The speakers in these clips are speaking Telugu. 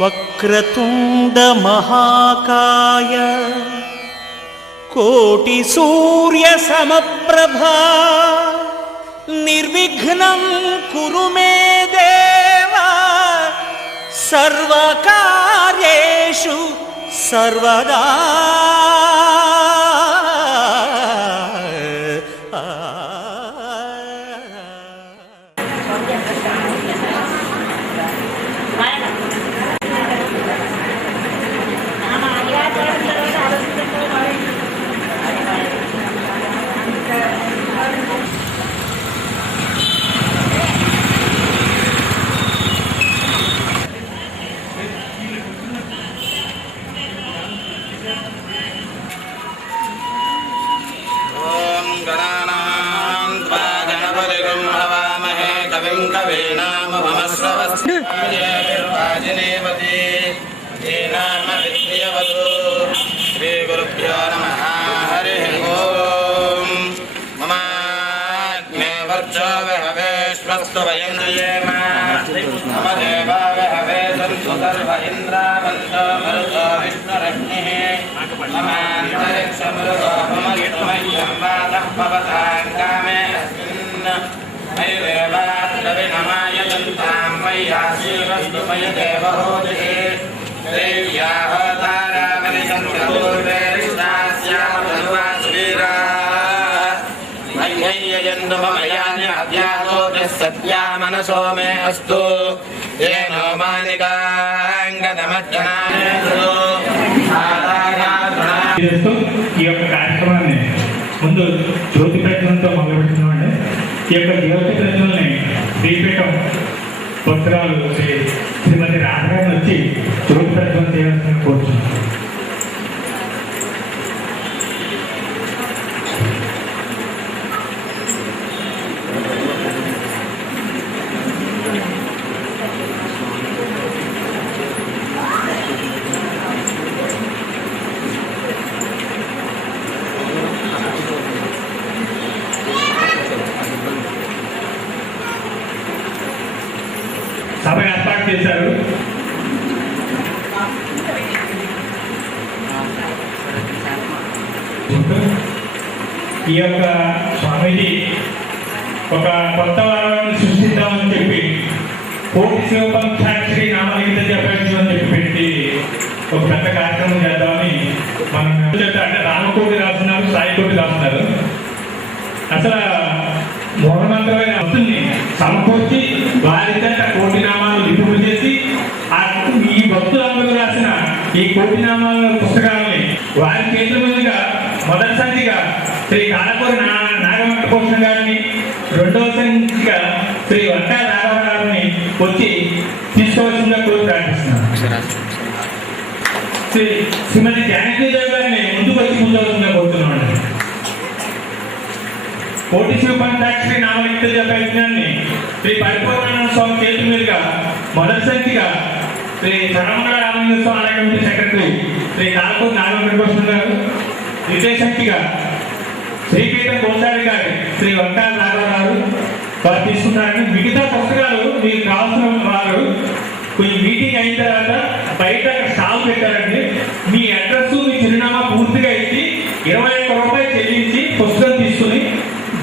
వక్రతుండ మహాకాయ కోటి సూర్య సమప్రభా నిర్విఘ్నం కురు మే దేవ సర్వకార్యేషు సర్వదా. శ్రీ గురుభ్యో నమః. హరి ఓం. మమాగ్నే వర్చో విహవేశ్వస్తు వయంద్రియేమ మమ దేవా విహవే సంతు సర్వ ఇంద్రావంతో మరుతో విష్ణురగ్నిః మమాంతరిక్షమరుతో మమయుష్మయ్యం వాతః భవతాం కామే అస్మిన్ మయి దేవాద్రవిణమాయ దంతాం మయ్యాశీవస్తు మయి దేవహోదిః సత్యా మనసో మే అస్తు ఏనో ఈ యొక్క కార్యక్రమాన్ని ముందు జ్యోతి ప్రజ్వలంతో మొదలుపెడుతున్నామండి. ఈ యొక్క జ్యోతి ప్రజ్వలని శ్రీపీఠం పుత్రాలు శ్రీమతి రాధారాణి వచ్చి జ్యోతి ప్రజ్వలం చేయాల్సిన కోరుతున్నాం. సభ ఏర్పాటు చేశారు. ఈ యొక్క స్వామీజీ ఒక కొత్త వారాన్ని సృష్టిద్దామని చెప్పి కోటి శివపంచాక్షరి నామలింగ జపించమని చెప్పి పెట్టి ఒక పెద్ద కార్యక్రమం చేద్దామని మనం అంటే రామకోటి రాస్తున్నారు, సాయికోటి రాస్తున్నారు. అసలు మూఢమంత్రమైన భక్తుల్ని సమకూర్చి వారితో కోటి నామాలు లిపులు చేసి ఈ భక్తులందరూ రాసిన ఈ కోటి నామాల పుస్తకాలని వారి చేతుల మీదుగా మొదటి సంచిగా శ్రీ కాలకూరి నాగవంటభూషణ గారిని, రెండవ సంచిగా శ్రీ వంటా రాఘవ గారిని వచ్చి తీసుకోవాల్సిందిగా కోరి ప్రార్థిస్తున్నాను. శ్రీమతి జానకీదేవి గారిని ముందుకు వచ్చి కూర్చోవలసిందిగా కోరుతున్నామండి. కోటి శివపంచాక్షరి నామలింగ జపయజ్ఞాన్ని శ్రీ పరిపూర్ణానంద స్వామి చేతుల మీదుగా మొదటి సంచిగా శ్రీ సరమణ రామలింగ స్వామి ఆలయ కమిటీ సెక్రటరీ శ్రీ కాలకూరి నాగవంటభూషణ గారు, ద్వితీయ సంచిగా శ్రీపీఠం కోసారి గారి శ్రీ వంటా రాఘవ గారు వారు తీసుకున్నారని. మిగతా పుస్తకాలు మీకు కావాల్సిన వారు కొంచెం మీటింగ్ అయిన తర్వాత బయట స్టాల్ పెట్టారండి. మీ అడ్రస్, మీ చిరునామా పూర్తిగా ఇచ్చి 21 రూపాయలు చెల్లించి పుస్తకం తీసుకుని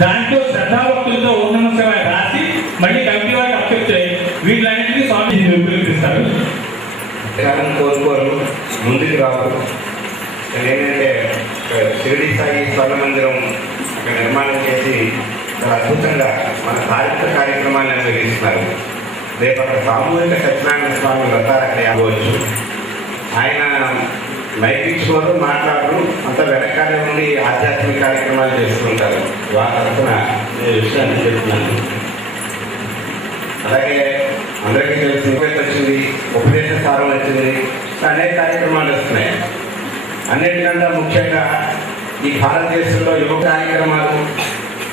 దాంట్లో శ్రద్ధాభక్తులతో ఓం నమః శివాయ రాసి మళ్ళీ కమిటీ వారికి అప్పచెప్తే వీళ్ళన్నింటినీ స్వామీజీ ఉపయోగిస్తారు. కోరుకోరు, ముందుకు రావు. ఏంటంటే షిరిడి సాయి స్వర్ణ మందిరం అక్కడ నిర్మాణం చేసి చాలా అద్భుతంగా మన ధార్మిక కార్యక్రమాలను నిర్వహిస్తున్నారు. రేపు అక్కడ సామూహిక సత్యనారాయణ స్వామి వ్రతాలు అక్కడ ఆగవచ్చు. ఆయన మైక్ ఇచ్చుకోరు, మాట్లాడరు, అంత వెనకాలే ఉండి ఆధ్యాత్మిక కార్యక్రమాలు చేస్తుంటారు. వారి తరఫున నేను విషయాన్ని చెప్తున్నాను. అలాగే అందరికీ తెలిసి వచ్చింది, ఉపదేశ సారం వచ్చింది, అనేక కార్యక్రమాలు వస్తున్నాయి. అన్నిటికంటే ముఖ్యంగా ఈ భారతదేశంలో యువ కార్యక్రమాలు,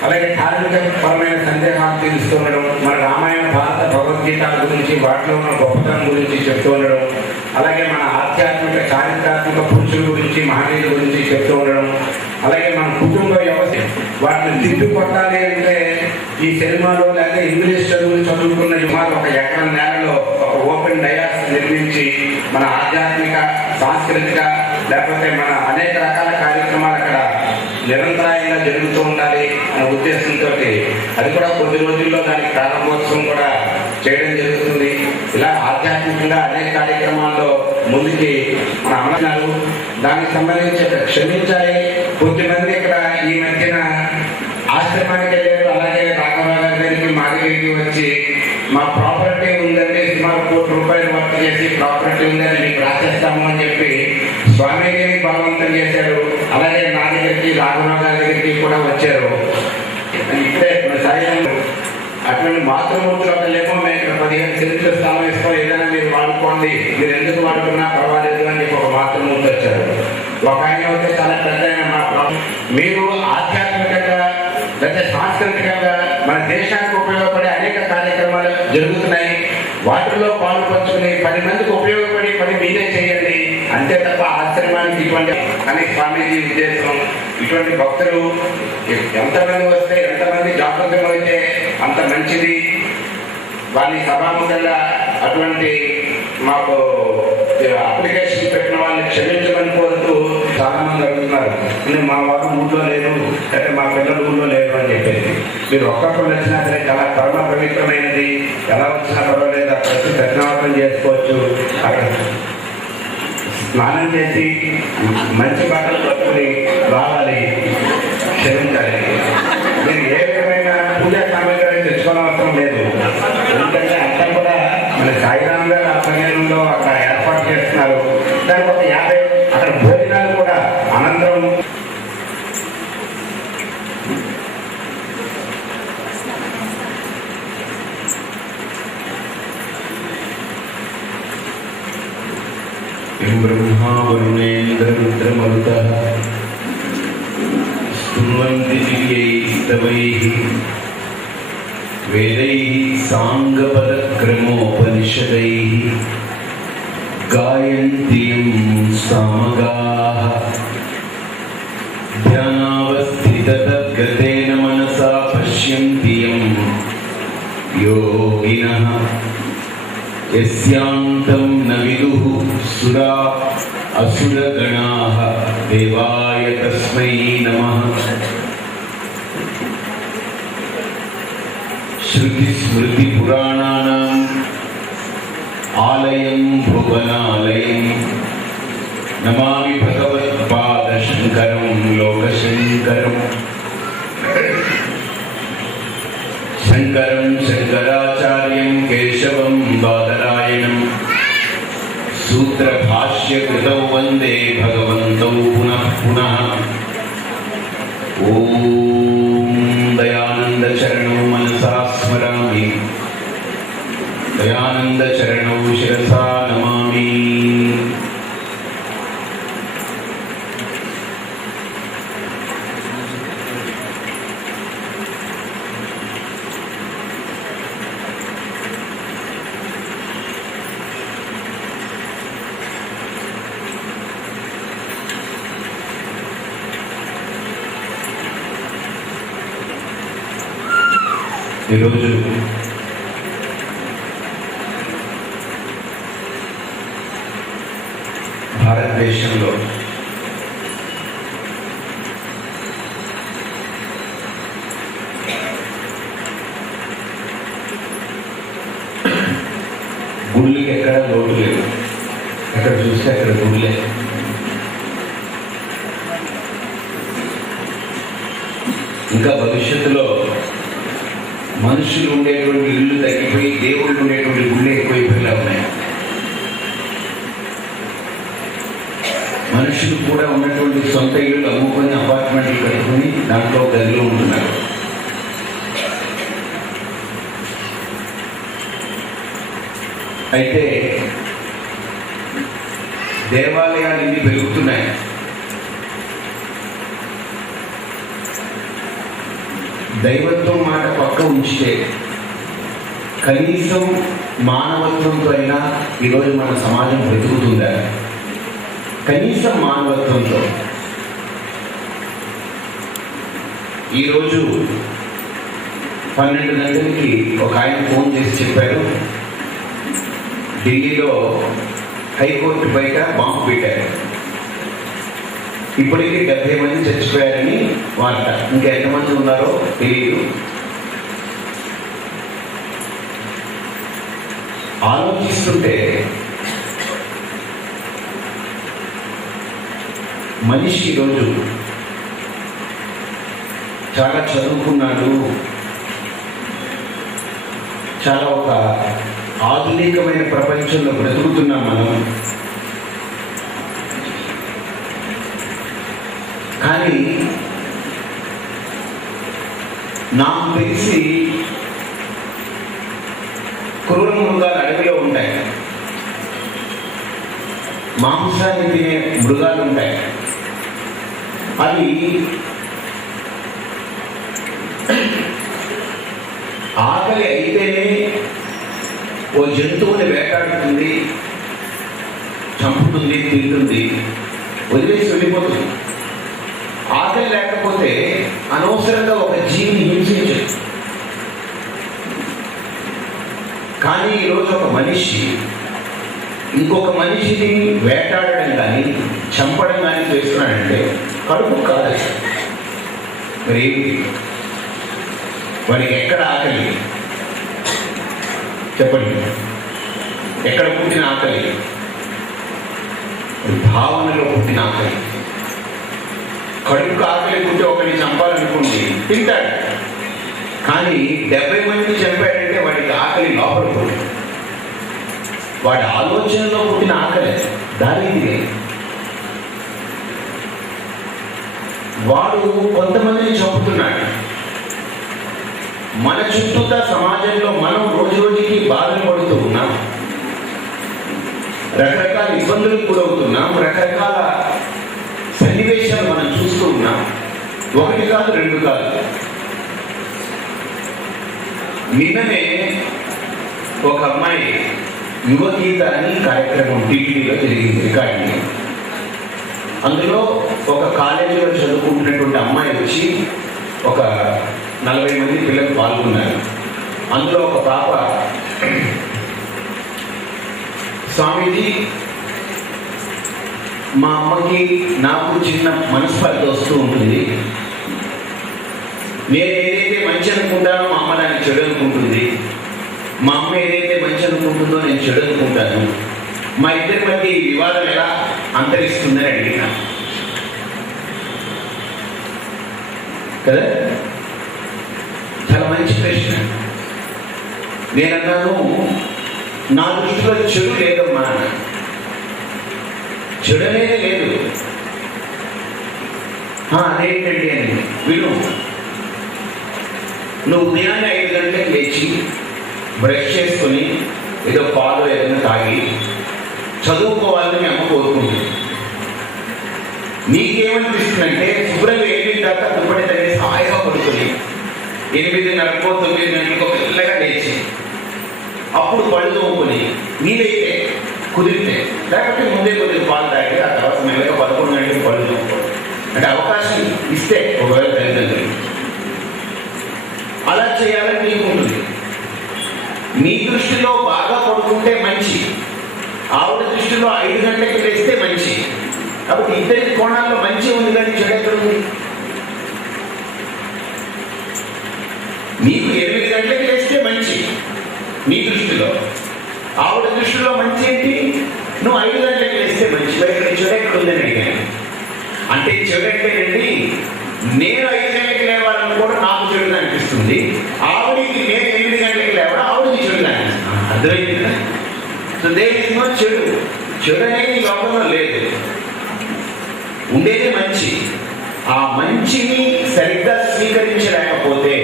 అలాగే ధార్మిక పరమైన సందేహాలు తెలుస్తుండడం, మన రామాయణ, భారత, భగవద్గీతల గురించి, వాటిలో ఉన్న గొప్పతనం గురించి చెప్తూ ఉండడం, అలాగే మన ఆధ్యాత్మిక చారిత్రాత్మక పురుషుల గురించి, మహనీయుల గురించి చెప్తూ ఉండడం, అలాగే మన కుటుంబ వ్యవస్థ వాటిని తిప్పి కొట్టాలి అంటే ఈ సినిమాలో లేదా ఇంగ్లీష్ చదువులు చదువుకున్న యువాలు ఒక ఎకరం నేలలో ఒక ఓపెన్ డయాస్ నిర్మించి మన ఆధ్యాత్మిక సాంస్కృతిక లేకపోతే మన అనేక రకాల కార్యక్రమాలు అక్కడ నిరంతరాయంగా జరుగుతూ ఉండాలి అనే ఉద్దేశంతో అది కూడా కొద్ది రోజుల్లో దానికి ప్రారంభోత్సవం కూడా చేయడం జరుగుతుంది. ఇలా ఆధ్యాత్మికంగా అనేక కార్యక్రమాల్లో ముందుకి మన అమలు దానికి సంబంధించి క్షమించాలి. కొద్దిమంది ఇక్కడ ఈ మధ్యన ఆశ్రమానికి వెళ్ళారు, అలాగే రాఘవరావు గారి దగ్గరికి మా దగ్గరికి వచ్చి మా ప్రాపర్టీ ఉందండి, సుమారు ₹1,00,00,000 వర్క్ చేసి ప్రాపర్టీ ఉందని మీకు రాసేస్తాము అని చెప్పి స్వామిని బలవంతం చేశారు. అలాగే నా దగ్గరికి రాఘవరావు గారి దగ్గరికి కూడా వచ్చారు. ఇప్పుడే సాయం అటువంటి మాతృమూర్తులు ఒకళ్ళేమో మేము ఇక్కడ 15 సెంట్లు స్థలం ఇస్తాం, ఏదైనా మీరు వాడుకోండి, మీరు ఎందుకు వాడుకున్నా పర్వాలేదు అని చెప్పి ఒక మాతృమూర్తి వచ్చారు. ఒక ఆయన అయితే చాలా పెద్ద మీరు ఆధ్యాత్మికంగా లేదా సాంస్కృతికంగా మన దేశానికి ఉపయోగపడే అనేక కార్యక్రమాలు జరుగుతున్నాయి, వాటిల్లో పాలు పంచుకుని 10 మందికి ఉపయోగపడి పని మీరే చేయండి, అంతే తప్ప ఆశ్రమానికి ఇవ్వండి అని స్వామీజీ ఉద్దేశం. ఇటువంటి భక్తులు ఎంతమంది వస్తే ఎంతమంది జాగ్రత్తగా అయితే అంత మంచిది. వాళ్ళని సభాముఖంగా అటువంటి మాకు అప్లికేషన్ పెట్టిన వాళ్ళని క్షమించమని కోరుతూ చాలా మంది అడుగుతున్నారు, మా వారు ఊళ్ళో లేరు అంటే మా పిల్లలు ఊళ్ళో లేరు అని చెప్పేసి. మీరు ఒక్కొక్కరు వచ్చినా సరే చాలా పరమ పవిత్రమైనది, ఎలా వచ్చినా పర్వాలేదు, అక్కడ వచ్చి దర్శనావతం చేసుకోవచ్చు, అక్కడ స్నానం చేసి మంచి బట్టలు పట్టుకుని రావాలి, క్షమించాలి. మీరు ఏ విధమైన పూజా సామగ్రి తెచ్చుకోనవసరం లేదు, ఎందుకంటే అంతా కూడా మన సాయిరామ్ గారు ఆ సమయంలో అక్కడ ఏర్పాటు చేస్తున్నారు. దానికి ఒక 50 అక్కడ భోజనాలు కూడా అనంతరం ब्रह्मा वरुणेन्द्र रुद्रमरुतः स्तुवन्ति दिव्यैस्तवैः वेदैः साङ्गपदक्रमोपनिषदैः गायन्ति यं सामगाः ध्यानावस्थिततद्गतेन मनसा पश्यन्ति यं योगिनः यस्यान्तं न विदुः सुरा असुरगणाः देवाय तस्मै नमः। श्रुतिस्मृतिपुराणानाम् आलयं भुवनालयं नमामि भगवत्पादशङ्करं लोकशङ्करम्। शङ्करं शङ्कराचार्यं केशवं बादरायणं सूत्रभाष्यकृतौ वन्दे भगवन्तौ पुनः पुनः। ॐ दयानन्दचरणौ मनसा स्मरामि, दयानन्दचरणौ शिरसा नमामि। ఈరోజు భారతదేశంలో గుళ్ళకి ఎక్కడ లోటు లేదు, ఎక్కడ చూస్తే అక్కడ గుళ్ళే. ఇంకా భవిష్యత్తులో మనుషులు ఉండేటువంటి ఇళ్ళు తగ్గిపోయి దేవుళ్ళు ఉండేటువంటి గుళ్ళు ఎక్కువైపోయేలా ఉన్నాయి. మనుషులు కూడా ఉన్నటువంటి సొంత ఇళ్ళు అమ్ముకొని అపార్ట్మెంట్లు కట్టుకొని దాంట్లో గదిలో ఉంటున్నారు. అయితే దేవాలయాలు ఇన్ని పెరుగుతున్నాయి, దైవత్వం మాట పక్క ఉంచితే కనీసం మానవత్వంతో అయినా ఈరోజు మన సమాజం బ్రతుకుతుందా? కనీసం మానవత్వంతో ఈరోజు 12 గంటలకి ఒక ఆయన ఫోన్ చేసి చెప్పారు, ఢిల్లీలో హైకోర్టు బయట బాంబు పెట్టారు, ఇప్పటికీ 70 మంది చచ్చిపోయారని వార్త. ఇంకా ఎంతమంది ఉన్నారో తెలియదు. ఆలోచిస్తుంటే మనిషి ఈరోజు చాలా చదువుకున్నాడు, చాలా ఒక ఆధునికమైన ప్రపంచంలో బ్రతుకుతున్నాం మనం. కానీ నాకు తెలిసి క్రూర మృగాలు అడవిలో ఉంటాయి, మాంసాన్ని తినే మృగాలు ఉంటాయి. అవి ఆకలి అయితేనే ఓ జంతువుని వేటాడుతుంది, చంపుతుంది, తింటుంది, వదిలేసి వెళ్ళిపోతుంది. ఆకలి లేకపోతే అనవసరంగా ఒక జీవిని హింసించదు. కానీ ఈరోజు ఒక మనిషి ఇంకొక మనిషిని వేటాడడం కానీ చంపడం కానీ చేస్తున్నాడంటే కడుపు కాదు. మరి వాడికి ఎక్కడ ఆకలి చెప్పండి? ఎక్కడ పుట్టిన ఆకలి? భావనలో పుట్టిన ఆకలి. కడుపుకు ఆకలి పుట్టి ఒకరిని చంపాలనుకోండి, తింటాడు. కానీ 70 మందిని చంపాడంటే వాడికి ఆకలి లోపల పుట్టింది. వాడి ఆలోచనలో పుట్టిన ఆకలి దారిది. వాడు కొంతమందిని చంపుతున్నాడు. మన చుట్టూతా సమాజంలో మనం రోజు రోజుకి బాధలు పడుతూ ఉన్నాం, రకరకాల ఇబ్బందులకు గురవుతున్నాం, రకరకాల సన్నివేశాలు మనం చూస్తూ ఉన్నాం. 1 కాదు 2 కాదు. నిన్ననే ఒక అమ్మాయి యువగీత అని కార్యక్రమం టీవీలో జరిగింది, రికార్డింగ్. అందులో ఒక కాలేజీలో చదువుకుంటున్నటువంటి అమ్మాయి వచ్చి ఒక 40 మంది పిల్లలు పాల్గొన్నారు. అందులో ఒక పాప, స్వామీజీ మా అమ్మకి నాకు చిన్న మనస్పర్ధ వస్తూ ఉంటుంది, నేను ఏదైతే మంచి అనుకుంటానో మా అమ్మ దాన్ని చెడు అనుకుంటుంది, మా అమ్మ ఏదైతే మంచి అనుకుంటుందో నేను చెడు అనుకుంటాను, మా ఇద్దరి మధ్య ఈ వివాదం ఎలా అంతరిస్తుందని అడిగినా కదా. చాలా మంచి ప్రశ్న. నేనన్నాను, నా దృష్టిలో చెడు లేదమ్మా, చెడు అనేది లేదు. అదేంటండి అని విను. నువ్వు ఉదయాన్నే 5 గంటలకు లేచి బ్రష్ చేసుకొని ఏదో పాలు ఏదైనా తాగి చదువుకోవాలని అమ్మ కోరుకుంటుంది. నీకేమనిపిస్తుందంటే శుభ్రంగా 8 దాకా దుప్పటి తగిలి హాయిగా పడుకొని 8:30 9 గంటలకు పిల్లగా లేచి అప్పుడు పళ్ళు తోముకొని నీదైతే కుదిరితే, లేకపోతే ముందే కొద్దిగా పాలు తాగి ఆ తర్వాత మెల్లగా 11 గంటలకు పళ్ళు తోముకోవాలి. అంటే అవకాశం ఇస్తే ఒకవేళ తల్లిదండ్రులు అలా చేయాలని నీకు ఉంటుంది. నీ దృష్టిలో బాగా పడుకుంటే మంచి, ఆవిడ దృష్టిలో 5 గంటలకు లేస్తే మంచి. కాబట్టి ఇద్దరి కోణాల్లో మంచి ఉంది, కానీ చెడు ఎక్కడ ఉంది? నీకు 8 గంటలకు లేస్తే మంచి నీ దృష్టిలో, ఆవిడ దృష్టిలో మంచి ఏంటి? నువ్వు 5 గంటలకు లేస్తే మంచి. మరి ఇక్కడ చెడు ఎక్కడ ఉందని అడిగాను. అంటే చెడు ఎక్కడండి, నేను 5 గంటలకు లేవాలని కూడా నాకు చెడుగా అనిపిస్తుంది, ఆవిడికి నేను 8 గంటలకు లేవడం ఆవిడకి చెడుగా అనిపిస్తుంది. అర్థమైంది కదా? సో దేర్ ఇస్ నో చెడు. చెడు అనేది ఈ లోకంలో లేదు, ఉండేది మంచి. ఆ మంచిని సరిగ్గా స్వీకరించలేకపోతే,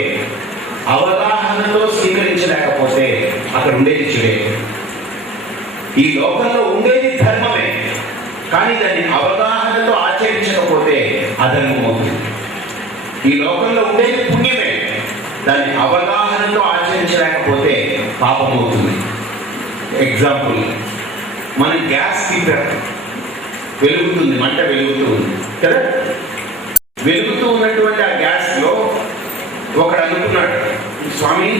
అవగాహనతో స్వీకరించలేకపోతే అక్కడ ఉండేది చెడే. ఈ లోకంలో ఉండేది ధర్మమే, కానీ దాన్ని అవగాహనతో ఆచరించకపోతే అధర్మం అవుతుంది. ఈ లోకంలో ఉండేది పుణ్యమే, దాన్ని అవగాహనతో ఆచరించలేకపోతే పాపం అవుతుంది. ఎగ్జాంపుల్, మన గ్యాస్ హీటర్ వెలుగుతుంది, మంట వెలుగుతూ ఉంది కదా. వెలుగుతూ ఉన్నటువంటి ఆ గ్యాస్లో ఒకడు అనుకున్నాడు, స్వామి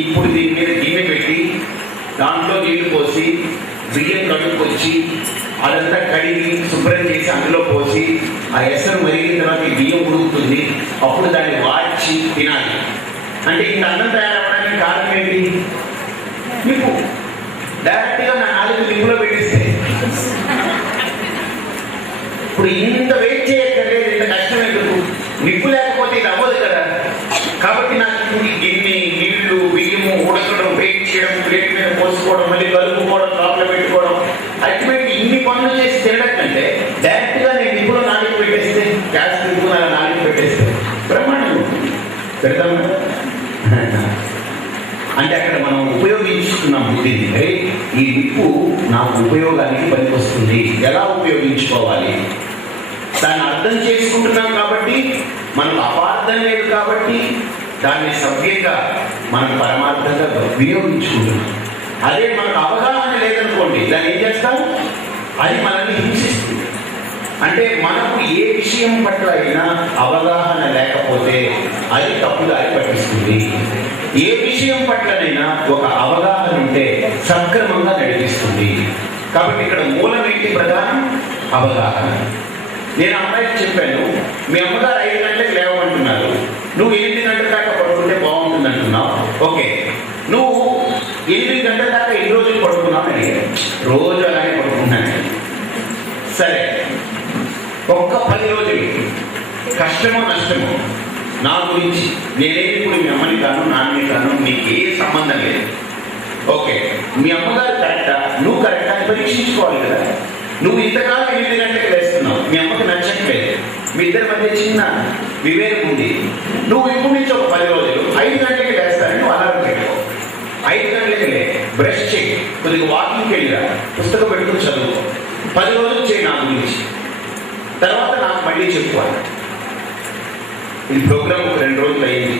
ఇప్పుడు దీని మీద గిన్నె పెట్టి దాంట్లో నీళ్లు పోసి బియ్యం కడుక్కొచ్చి అదంతా కడిగి శుభ్రం చేసి అందులో పోసి ఆ ఎసరు మరిగిన తర్వాత ఈ బియ్యం ఉడుకుతుంది, అప్పుడు దాన్ని వార్చి తినాలి. అంటే ఇంత అన్నం తయారవడానికి కారణం ఏంటి? నిప్పు. డైరెక్ట్గా నా నాలుగు నిప్పులో పెట్టిస్తే ఇప్పుడు ఇంత వెయిట్ చేయక్కర్లేదు, ఇంత కష్టం ఎందుకు? నిప్పు లేకపోతే ఇది అవ్వదు కదా. కాబట్టి నాకు ఇప్పుడు గిన్నె, నీళ్లు, బియ్యము ఉడకడం, వెయిట్ చేయడం, ప్లేట్ మీద పోసుకోవడం, మళ్ళీ కలుపుకోవడం, లోపల పెట్టుకోవడం, అల్టిమేట్లీ ఇన్ని పనులు చేసి తినడం కంటే డైరెక్ట్గా నేను నిప్పులో నాలుగు పెట్టేస్తే, గ్యాస్ నిప్పు నాలుగు పెట్టేస్తే బ్రహ్మాండం పెడతాం కదా. అంటే అక్కడ మనం ఉపయోగించుకున్నాం బుద్ధిని. ఈ నిప్పు నాకు ఉపయోగానికి పనికొస్తుంది, ఎలా ఉపయోగించుకోవాలి దాన్ని అర్థం చేసుకుంటున్నాం కాబట్టి, మనకు అపార్థం లేదు కాబట్టి దాన్ని సవ్యంగా మనం పరమార్థంగా వినియోగించుకుంటున్నాం. అదే మనకు అవగాహన లేదనుకోండి, దాన్ని ఏం చేస్తాం? అది మనల్ని హింసిస్తుంది. అంటే మనకు ఏ విషయం పట్ల అయినా అవగాహన లేకపోతే అది తప్పుదారి పట్టిస్తుంది. ఏ విషయం పట్లనైనా ఒక అవగాహన ఉంటే సక్రమంగా నడిపిస్తుంది. కాబట్టి ఇక్కడ మూలం ఏంటి? ప్రధానం అవగాహన. నేను అమ్మాయికి చెప్పాను, మీ అమ్మగారు 5 గంటలకు లేవమంటున్నారు, నువ్వు 8 గంటల దాకా పడుకుంటే బాగుంటుంది అంటున్నావు. ఓకే, నువ్వు 8 గంటల దాకా ఎన్ని రోజులు పడుకున్నావు అని అడిగాను. రోజు అలాగే పడుకున్నాను. సరే, ఒక్క 10 రోజులు కష్టమో నష్టమో నా గురించి, నేనేది ఇప్పుడు మీ అమ్మని కాను, నాన్నని కాను, నీకు ఏ సంబంధం లేదు. ఓకే, మీ అమ్మగారు కరెక్టా, నువ్వు కరెక్టా అని పరీక్షించుకోవాలి కదా. నువ్వు ఇంతకాలం 8 గంటలకు వేస్తున్నావు, మీ అమ్మకి నచ్చట్లేదు, మీ ఇద్దరి మధ్య చిన్న వివేకం ఉంది. నువ్వు ఇప్పుడు నుంచి ఒక 10 రోజులు 5 గంటలకి వేస్తానని నువ్వు అలారం పెట్టుకో. 5 గంటలకి లే, బ్రష్ చేయి, కొద్దిగా వాకింగ్కి వెళ్ళిరా, పుస్తకం పెట్టుకుని చదువుకో. 10 రోజులు చేయి నా గురించి, తర్వాత నాకు మళ్ళీ చెప్పుకోవాలి. ఈ ప్రోగ్రామ్ ఒక 2 రోజులు అయింది.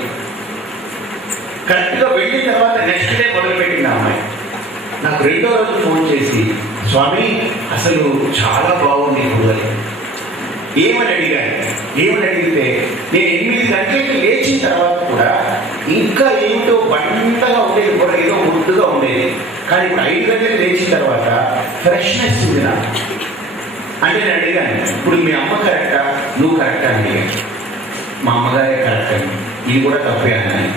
కరెక్ట్గా వెళ్ళిన తర్వాత నెక్స్ట్ డే మొదలుపెట్టింది ఆ అమ్మాయి. నాకు 2వ రోజు ఫోన్ చేసి, స్వామి అసలు చాలా బాగుంది ఇప్పుడు. ఏమని అడిగాను. ఏమని అడిగితే, నేను 8 గంటలకి లేచిన తర్వాత కూడా ఇంకా ఏమిటో బండగా ఉండేది, కూడా ఏదో ముద్దుగా ఉండేది, కానీ ఇప్పుడు 5 గంటలకు లేచిన తర్వాత ఫ్రెష్నెస్ ఉంది నాకు. అంటే నేను అడిగాను, ఇప్పుడు మీ అమ్మ కరెక్టా, నువ్వు కరెక్టా అని అడిగాను. మా అమ్మగారే కరెక్ట్ అని, ఇది కూడా తప్పే అన్నాను.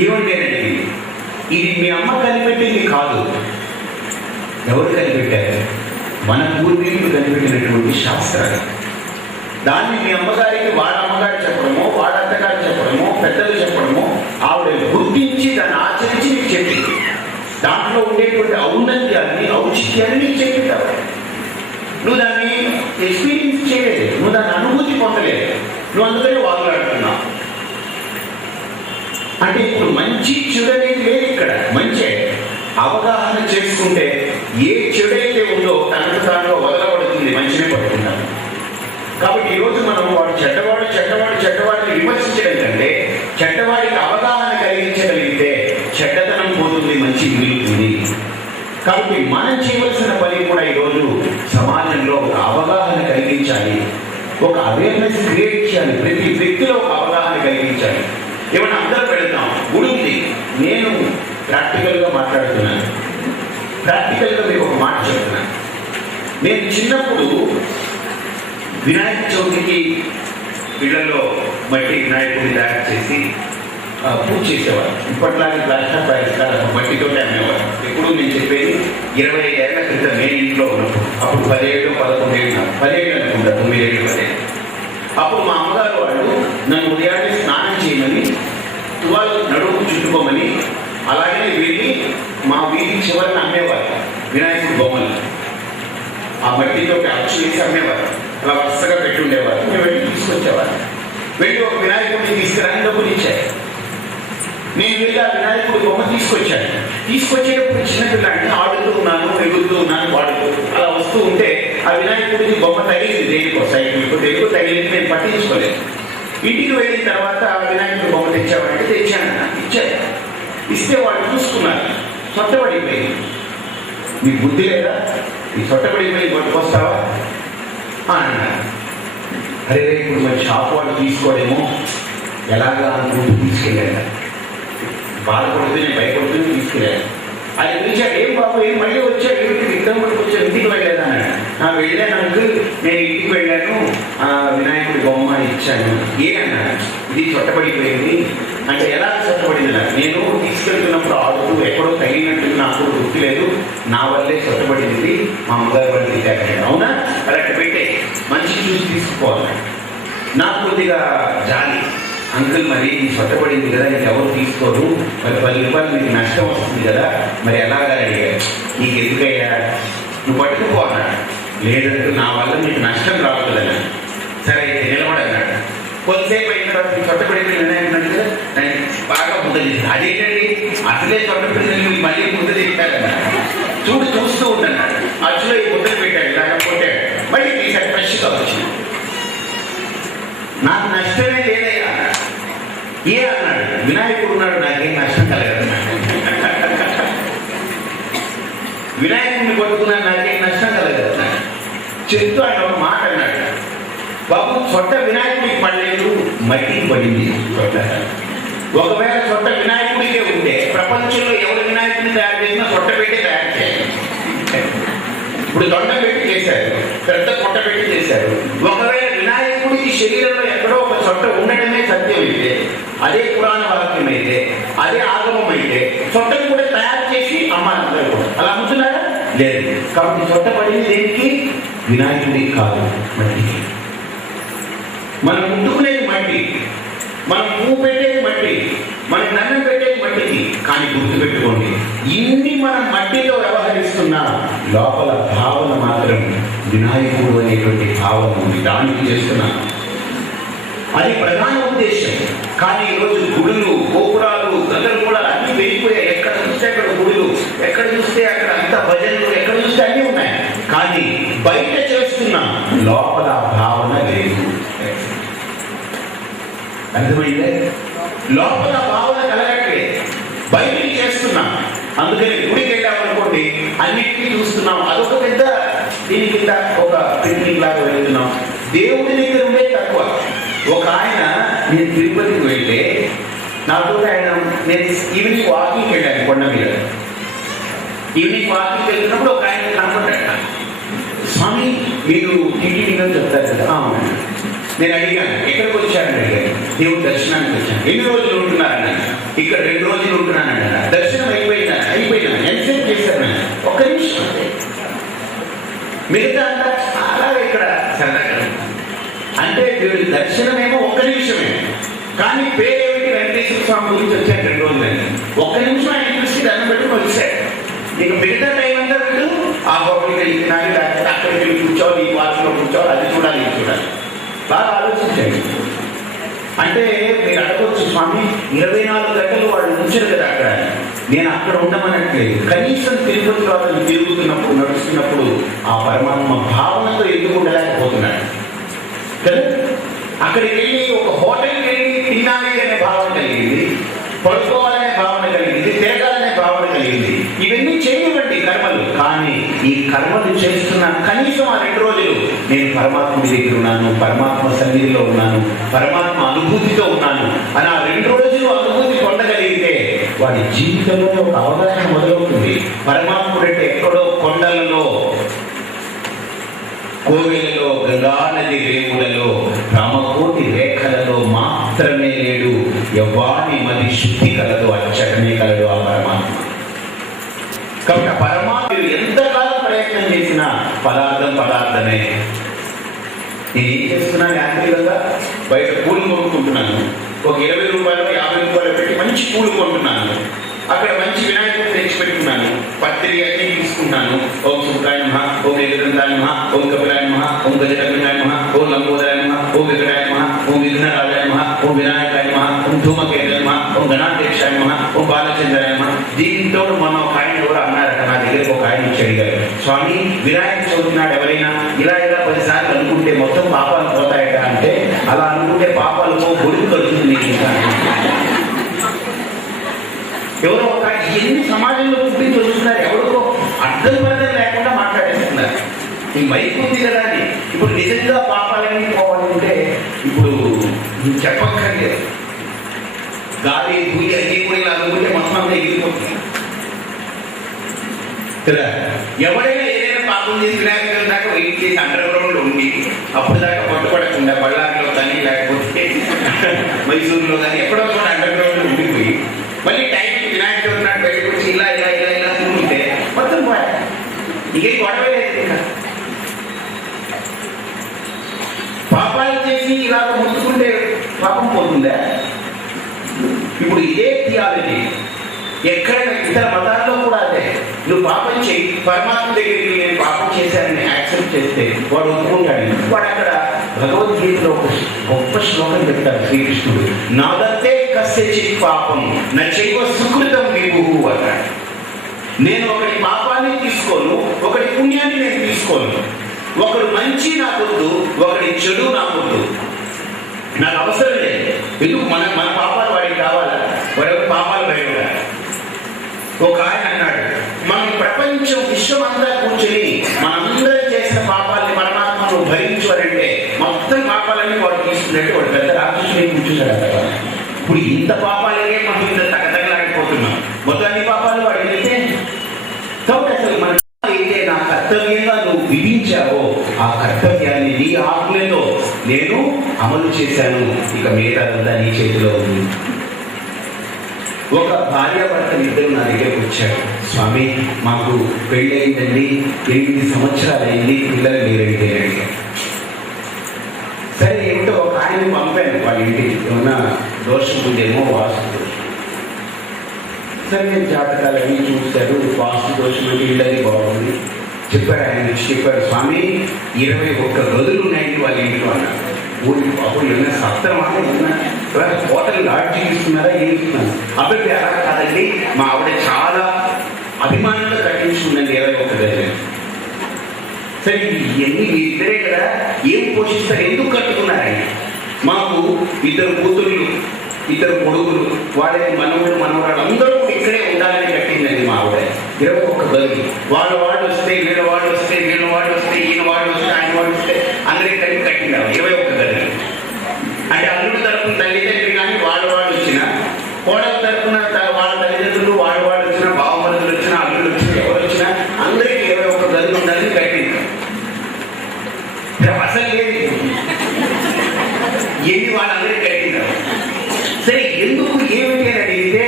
ఏమంటే అడిగింది, ఇది మీ అమ్మ కనిపెట్టింది కాదు. ఎవరు కనిపెట్టారు? మన పూర్వీకులు కనిపెట్టినటువంటి శాస్త్రాలు. దాన్ని మీ అమ్మగారికి వాళ్ళ అమ్మగారు చెప్పడమో, వాళ్ళ అత్తగారు చెప్పడమో, పెద్దలు చెప్పడమో, ఆవిడ గుర్తించి దాన్ని ఆచరించి నీకు చెప్పింది. దాంట్లో ఉండేటువంటి ఔన్నత్యాన్ని, ఔచిత్యాన్ని నీకు చెప్పింది. నువ్వు దాన్ని ఎక్స్పీరియన్స్ చేయలేదు, నువ్వు దాన్ని అనుభూతి పొందలేదు, నువ్వు అందుకనే వాదులాడుతున్నావు. అంటే ఇప్పుడు మంచి చెడు అనేది లేదు ఇక్కడ. మంచి అవగాహన చేసుకుంటే ఏ చెడైతే ఉందో తనకు తాను వదలబడుతుంది, మంచినే పడుకుంటాను. కాబట్టి ఈరోజు మనం వాడు చెడ్డవాడు చెడ్డవాడు చెడ్డవాడిని విమర్శించడం కంటే చెడ్డవాడికి అవగాహన కలిగించగలిగితే చెడ్డతనం పోతుంది, మంచి మిగులుతుంది. కాబట్టి మనం చేయవలసిన పని కూడా ఈరోజు సమాజంలో ఒక అవగాహన కలిగించాలి, ఒక అవేర్నెస్ క్రియేట్ చేయాలి. ప్రతి వ్యక్తిలో ఒక అవగాహన కలిగించాలి. ఏమన్నా అందరూ పెడతాం, గుడి ఉంది. నేను ప్రాక్టికల్గా మాట్లాడుతున్నాను. ప్రాక్టికల్గా మీకు ఒక మాట చెప్తున్నాను. నేను చిన్నప్పుడు వినాయక చవితికి ఇళ్లలో మట్టి వినాయకుడిని తయారు చేసి పూజ చేసేవారు. ఇప్పట్లాగే ప్లాస్టర్ పరిష్కారం మట్టితో అమ్మేవారు. ఎప్పుడు నేను చెప్పేది 25 ఏళ్ల క్రితం నేను ఇంట్లో ఉన్నప్పుడు, అప్పుడు 10 ఏళ్ళు 11 ఏళ్ళు 10 ఏళ్ళు అనుకుంటా, 9 ఏళ్ళు 10 ఏళ్ళు. అప్పుడు మా అమ్మగారు వాళ్ళు నన్ను ఉదయాన్నే స్నానం చేయమని, తువాలు నడుము చుట్టుకోమని, అలాగే వెళ్ళి మా వీధి చివరిని అమ్మేవారు వినాయకుడి బొమ్మలు. ఆ మట్టితో అచ్చు వేసి అమ్మేవారు. అలా వరుసగా పెట్టి ఉండేవారు. మేము వెళ్ళి తీసుకొచ్చేవారు. వెళ్ళి ఒక వినాయకుడిని తీసుకురాని డబ్బులు ఇచ్చారు. నేను వెళ్ళి ఆ వినాయకుడి బొమ్మ తీసుకొచ్చాను. తీసుకొచ్చేటప్పుడు చిన్నపిల్ల అంటే ఆడుతూ ఉన్నాను, ఎగురుతూ ఉన్నాను, వాడుతూ అలా వస్తూ ఉంటే ఆ వినాయకుడికి బొమ్మ తగిలింది, దేనికో సైకిల్కు దేనికో తగిలింది. నేను పట్టించుకోలేదు. ఇంటికి వెళ్ళిన తర్వాత ఆ వినాయకుడి బొమ్మ తెచ్చామంటే తెచ్చాను, ఇచ్చాను. ఇస్తే వాళ్ళు చూసుకున్నారు, సొట్టబడిపోయింది. మీకు బుద్ధి లేదా, ఈ సొట్టబడిపోయి పట్టుకొస్తావా అని అన్నారు. అరే ఇప్పుడు మరి షాప్ వాడు తీసుకోవడేమో ఎలాగా అనుకుంటూ తీసుకెళ్ళాను. బాధపడుతూనే భయపడుతూనే తీసుకెళ్ళాను. ఆయన పిలిచాడు, ఏం బాబు ఏం మళ్ళీ వచ్చాడు, ఇంటికి ఇద్దరు పట్టుకు వచ్చాడు, ఇంటికి వెళ్ళాను అన్నాడు. వెళ్ళాను అంకుల్, నేను ఇంటికి వెళ్ళాను, వినాయకుడి బొమ్మ ఇచ్చాను. ఏమన్నాడు, ఇది చొట్టబడిపోయింది అంటే. ఎలా చొట్టబడింది అన్నాడు. నేను తీసుకెళ్తున్నప్పుడు ఆడుతూ ఎక్కడో తగిలినట్టు నాకు గుర్తు లేదు, నా వల్లే చొట్టబడింది, మా అమ్మగారు వాళ్ళు తీశారు. అవునా, అలాంటి పెట్టే మంచి చూసి తీసుకుపోవాలి. నాకు కొద్దిగా జాలి, అంకుల్ మరి చొట్టబడింది కదా, నీకు ఎవరు తీసుకోరు, మరి 10 రూపాయలు మీకు నష్టం వస్తుంది కదా, మరి ఎలాగా అడిగారు. నీకు ఎందుకయ్యా, నువ్వు పట్టుకుపో అన్నాడు. లేదంటూ నా వల్ల నీకు నష్టం రావట్లేదన్నా. సరే అయితే నిలబడన్నాడు. కొద్దిసేపు అయిన తర్వాత చొట్టబడింది వినాయకుడు కదా, దాన్ని బాగా ముద్ద చేసి, అదేంటండి అసలే చొట్టబడింది మళ్ళీ ముద్ద చేశాడన్నా. చూస్తూ ఉండన్నాడు. అసలు ఈ ముద్దలు పెట్టాడు, ఇలాగా కొట్టాడు, మళ్ళీ తీసాడు, ఫ్రెష్గా వచ్చింది. నాకు నష్టమే లేదయ్యా. ఏ అన్నాడు, వినాయకుడు ఉన్నాడు, నాకేం నష్టం కలగదు. వినాయకుడిని కొట్టుకున్నాడు, నాకేం నష్టం కలగదు. చెప్తూ ఆయన ఒక మాట అన్నాడు, బాబు చొట్ట వినాయకుడికి పడలేదు, మట్టికి పడింది చొట్ట. ఒకవేళ చొట్ట వినాయకుడికే ఉంటే ప్రపంచంలో ఎవరు వినాయకుడిని తయారు చేసినా చొట్ట పెట్టి తయారు చేయాలి. ఇప్పుడు దొండ పెట్టి చేశారు, పెద్ద కొట్ట పెట్టి చేశారు. ఒకవేళ వినాయకుడికి శరీరంలో ఎక్కడో ఒక చొట్ట ఉండటమే సత్యం అయితే, అదే పురాణ వాక్యం అయితే, అదే ఆగమం అయితే, చొట్టను కూడా తయారు చేసి అమ్మాలి. అలా అమ్ముతున్నారా? లేదు. కాబట్టి చొట్ట పడింది దేనికి? వినాయకుడికి కాదు, మట్టికి. మనం ముట్టుకునేది మట్టి, మనం పువ్వు పెట్టేది మట్టి, మనకి దండం పెట్టేది మట్టికి. కానీ గుర్తుపెట్టుకోండి, ఇన్ని మనం మట్టిలో వ్యవహరిస్తున్నా లోపల భావన మాత్రం వినాయకుడు అనేటువంటి భావన ఉంది, దానికి చేస్తున్నా. అది ప్రధాన ఉద్దేశం. కానీ ఈరోజు గుడులు, గోపురాలు, గదులు కూడా అన్ని వెళ్ళిపోయాయి. ఎక్కడ చూస్తే అక్కడ గుడులు, ఎక్కడ చూస్తే అక్కడ అంత భజనలు, ఎక్కడ చూస్తే అన్నీ ఉన్నాయి. కానీ బయట చేస్తున్నా లోపల భావన లేదు. అర్థమైందే? లోపల భావన కలగట్లేదు, బయటికి చేస్తున్నాం. అందుకని గుడికి వెళ్ళామనుకోండి, అన్నిటికీ చూస్తున్నాం, అదొక పెద్ద దీని కింద ఒక పిక్నిక్ లాగా వెళ్తున్నాం. దేవుడి దగ్గర ఉండే తక్కువ. ఒక ఆయన, నేను తిరుపతికి వెళ్తే నాతో ఆయన, నేను ఈవినింగ్ వాకింగ్కి వెళ్ళాను కొండ మీద. ఈవినింగ్ వాకింగ్కి వెళ్తున్నప్పుడు ఒక ఆయన కనపడ్డాడు. స్వామి మీరు టీటీడీ చెప్తారు కదా. నేను అడిగాను, ఎక్కడికి వచ్చానని అడిగాను. దేవుడు దర్శనానికి వచ్చాను. ఎన్ని రోజులు ఉంటున్నారన్న? ఇక్కడ 2 రోజులు ఉంటున్నానంట. దర్శనం అయిపోయినా ఎంతసేపు చేశాను? 1 నిమిషం. మిగతా అంతా చాలా ఇక్కడ సరదాగా. అంటే వీడి దర్శనమేమో 1 నిమిషమే, కానీ పేరేమిటి? వెంకటేశ్వర స్వామి గురించి వచ్చాను 2 రోజులని. 1 నిమిషం ఆయన చూసి దండం పెట్టుకుని వచ్చాడు. నీకు మిగతా టైం అంతా వీడు ఆ గోపుడికి వెళ్ళి తినాలి, లేకపోతే అక్కడికి వెళ్ళి కూర్చోవాలి, ఈ వాసులో కూర్చోవాలి, అది చూడాలి, ఇది చూడాలి. బాగా ఆలోచించండి. అంటే మీరు అడగవచ్చు, స్వామి 24 గంటలు వాళ్ళు ఉంచారు కదా అక్కడ, నేను అక్కడ ఉండమనట్లేదు. కనీసం తిరుపతిలో అతను తిరుగుతున్నప్పుడు, నడుస్తున్నప్పుడు ఆ పరమాత్మ భావనతో ఎందుకు ఉండలేకపోతున్నాడు కదా. అక్కడికి వెళ్ళి ఒక హోటల్కి వెళ్ళి తినాలి అనే భావన కలిగింది, పడుకోవాలనే భావన కలిగింది, తిరగాలనే భావన కలిగింది. ఇవన్నీ చేయనివ్వండి కర్మలు. కానీ ఈ కర్మలు చేస్తున్న కనీసం ఆ 2 రోజులు నేను పరమాత్ముడి దగ్గర ఉన్నాను, పరమాత్మ సన్నిధిలో ఉన్నాను, పరమాత్మ అనుభూతితో ఉన్నాను అని ఆ 2 రోజులు అనుభూతి పొందగలిగితే వాడి జీవితంలో ఒక అవగాహన మొదలవుతుంది. పరమాత్ముడు అంటే ఎక్కడో కొండలలో, కోవెలలో, గంగానది రేవులలో, రామకోటి రేఖలలో మాత్రమే లేడు. ఎవ్వాని మది శుద్ధి కలదు, అచ్చటమే కలదు ఆ పరమాత్మ. కాబట్టి పరమాత్మ ఎంతకాలం ప్రయత్నం చేసినా పదార్థమే. నేను ఏం చేస్తున్నాను? యాంత్రికంగా బయట పూలు కొనుక్కుంటున్నాను. ఒక 20 రూపాయలు 50 రూపాయలు పెట్టి మంచి పూలు కొంటున్నాను. అక్కడ మంచి వినాయకుడు తెచ్చి పెట్టుకున్నాను, పత్రి అన్ని తీసుకున్నాను. ఓం శుభ్రాయ నమః, ఓం ఏకదంతాయ నమః, ఓం కపిలాయ నమః, ఓం గజకపిలాయ నమః, ఓం లంబోదరాయ నమః, ఓం వికటాయ నమః, ఓం విఘ్నరాజాయ నమః, ఓం వినాయకాయ నమః, ఓం ధూమకేతాయ నమః, ఓం గణాధ్యక్షాయ నమః, ఓం బాలచంద్రాయ నమః. దీంతో మనం ఒక ఆయన ఎవరు అన్నారట, నా దగ్గరకు ఒక ఆయన వచ్చి అడిగారు, స్వామి వినాయక చవితి నాడు ఎవరైనా ఇలా 10 సార్లు అనుకుంటే మొత్తం పాపాలు పోతాయట అంటే, అలా అనుకుంటే పాపాలకు గొడుగు కలుగుతుంది నీకు. ఎవరో ఒక ఎన్ని సమాజంలో పుట్టించి వస్తున్నారు, ఎవరికో అర్థం పర్థం లేకుండా మాట్లాడేస్తున్నారు. ఈ మైక్ ఉంది కదా అని ఇప్పుడు నిజంగా పాపాలన్నీ పోవాలంటే చెప్పక్కర్లేదు. గాలి భూమి అన్ని కూడా ఇలా అనుకుంటే మొత్తం అంతా ఎగిరిపోతుంది కదా. ఎవరైనా ఏదైనా పాపం చేసి వినాయకుడి దాకా వెయిట్ చేసి అండర్ గ్రౌండ్ ఉండి అప్పుడు దాకా పట్టుపడకుండా బళ్ళారిలో కానీ లేకపోతే మైసూరులో కానీ ఎక్కడో కూడా అండర్ గ్రౌండ్ ఉండిపోయి మళ్ళీ టైంకి వినాయకుడు నాడు బయటకు వచ్చి ఇలా ఇలా ఇలా ఇలా ఉంటే మొత్తం పోయా. ఇంకేం గొడవ లేదు. ఇంకా పాపాలు చేసి ఇలా ముట్టుకుంటే పాపం పోతుందా? ఇప్పుడు ఇదే థియాలజీ ఎక్కడైనా ఇతర మతాల్లో కూడా అదే. నువ్వు పాపం చేయి, పరమాత్మ దగ్గరికి నేను పాపం చేశానని యాక్సెప్ట్ చేస్తే వాడు ఒప్పుకుంటాడు. వాడు అక్కడ భగవద్గీతలో ఒక గొప్ప శ్లోకం చెప్తాడు శ్రీకృష్ణుడు, నాదంతే కస్యచిత్ పాపం నచైవ సుకృతం విభుః అన్నాడు. నేను ఒకటి పాపాన్ని తీసుకోను, ఒకటి పుణ్యాన్ని నేను తీసుకోను. ఒకడు మంచి నాకొద్దు, ఒకటి చెడు నాకొద్దు. నాకు అవసరం లేదు. ఎందుకు మన పాపాలు వాడికి కావాలా? వాడెవరు పాపాలు బయట. ఒక ఆయన అన్నాడు, మనం ప్రపంచం విశ్వమంతా కూర్చొని మనందరం చేసిన పాపాలని పరమాత్మను భరించారంటే మొత్తం పాపాలన్నీ వాడు తీసుకున్నట్టు వాడు పెద్ద రాక్షసుని కూర్చున్నాడు. ఇప్పుడు ఇంత పాపాలనే మనం ఇంత తగతగలాడిపోతున్నాం. మొత్తం అన్ని పాపాలు వాడు అయితే కాబట్టి అసలు మన అయితే నా కర్తవ్యంగా నువ్వు విధించావో ఆ కర్తవ్యాన్ని నీ ఆజ్ఞతో నేను అమలు చేశాను. ఇక మిగతాదంతా నీ చేతిలో ఉంది. ఒక భార్యాభర్తలు ఇద్దరు నా దగ్గరకు వచ్చారు. స్వామి, మాకు పెళ్ళయిందండి, 8 సంవత్సరాలు అయింది, పిల్లలు లేరంటే అడిగారు. సరే ఏమిటో ఒక ఆయన పంపాను వాళ్ళ ఇంటికి, ఏమన్నా దోషం ఉందేమో, వాస్తు దోషం. సరే నేను జాతకాలు అన్నీ చూశారు. వాస్తు దోషం అంటే ఇళ్ళది బాగుంది చెప్పారు. ఆయన చెప్పారు, స్వామి 21 గదులు ఉన్నాయండి వాళ్ళ ఇంట్లో అన్నారు. అప్పుడు ఏమైనా సత్రం అంటే హోటల్ లాడ్జి ఇస్తున్నారా, ఏం ఇస్తున్నారు? అప్పుడు అలా కాదండి, మా ఆవిడ చాలా అభిమానంగా కట్టించుకుందండి 21 గదులు. సరే ఇవన్నీ మీ ఇద్దరే కదా, ఏం పోషిస్తారు, ఎందుకు కట్టుకున్నారండి? మాకు 2 కూతుళ్ళు, 2 కొడుకులు, వాళ్ళకి మనవుడు మనవరాలు అందరూ ఇక్కడే ఉండాలని కట్టిందండి మా ఆవిడ 21 గదులు. వాళ్ళు వస్తే వీళ్ళ వాళ్ళు వస్తే వీళ్ళ వాళ్ళు వస్తే ఈయన వాళ్ళు వస్తే ఆయన వాళ్ళు వస్తే అందరికి కలిపి కట్టిండారు 21 గదులు. అంటే అల్లుడు తరపున తల్లిదండ్రులు కానీ వాళ్ళు వచ్చిన, కోడలు తరపున వాళ్ళ తల్లిదండ్రులు వాళ్ళు వచ్చిన, బావమరుదులు వచ్చిన, అల్లుడు వచ్చిన, ఎవరు వచ్చినా అందరికీ 21 గదులు ఉండాలని కట్టింది. అసలు లేదు ఏది వాళ్ళందరికీ కట్టిండారు. సరే ఎందుకు ఏమిటి అని అడిగితే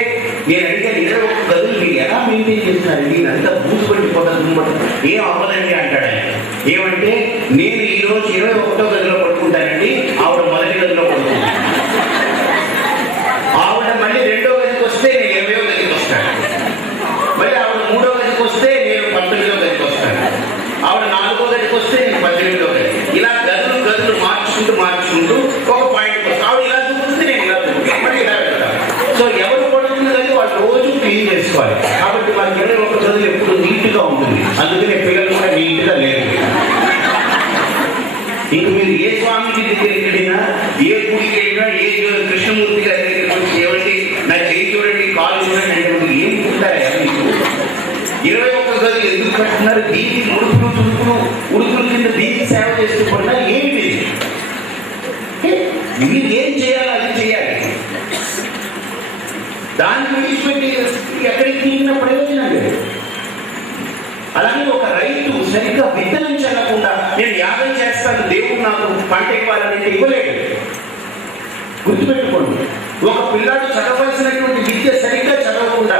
నేను అడిగాను, 21 గదులు మీరు ఎలా మెయింటైన్ చేస్తున్నారు? నేనంతా బూజుపట్టిపోతాను, ఏం అవ్వదండి అంటాడు ఆయన. ఏమంటే నేను ఈరోజు 21వ గదిలో పడుకుంటానండి, ఆవిడ మొదటి గదిలో పడుకుంటాను. ఆవిడ మళ్ళీ 2వ గదికి వస్తే నేను 20వ గదికి వస్తాను. మళ్ళీ ఆవిడ 3వ గదికి వస్తే నేను 19వ గదికి వస్తాను. ఆవిడ 4వ గదికి వస్తే నేను 18వ గది. ఇలా గదులు మార్చుకుంటూ ఒక పాయింట్కి వస్తాను. ఆవిడ ఇలా దూకుతుంది, నేను ఇలా దూకుతాను, మళ్ళీ ఇలా వెళ్తాను. సో ఎవరు పడుతున్న గది వాళ్ళు రోజు క్లీన్ చేసుకోవాలి. కాబట్టి మన 21 గదులు ఎప్పుడు నీట్గా ఉంటుంది. అందుకనే పిల్లలు కూడా నీట్గా లేరు. ఇంక మీరు ఏ స్వామికి దగ్గరికి వెళ్ళినా, ఏ గుడికి వెళ్ళినా, ఏ కృష్ణమూర్తి గారి దగ్గరికి వచ్చి ఏమండి నా చేయి చూడండి, కాలు చూడండి అంటే ఏం పుట్టారా మీకు? 21 గదులు ఎందుకు కట్టున్నారు? దీనికి ఉడుకులు కింద దీనికి సేవ చేస్తూ పడినా ఏమిటి? మీరు ఏం చేయాలో అది చేయాలి. దాన్ని విడిచిపెట్టి ఎక్కడికి తిరిగిన ప్రయోజనం లేదు. అలాగే ఒక రైతు సరిగ్గా విత్తనం చల్లకుండా నేను యాగం చేస్తాను, దేవుడు నాకు పంట ఇవ్వాలంటే ఇవ్వలేడు. గుర్తుపెట్టుకోండి, ఒక పిల్లాడు చదవలసినటువంటి విద్య సరిగ్గా చదవకుండా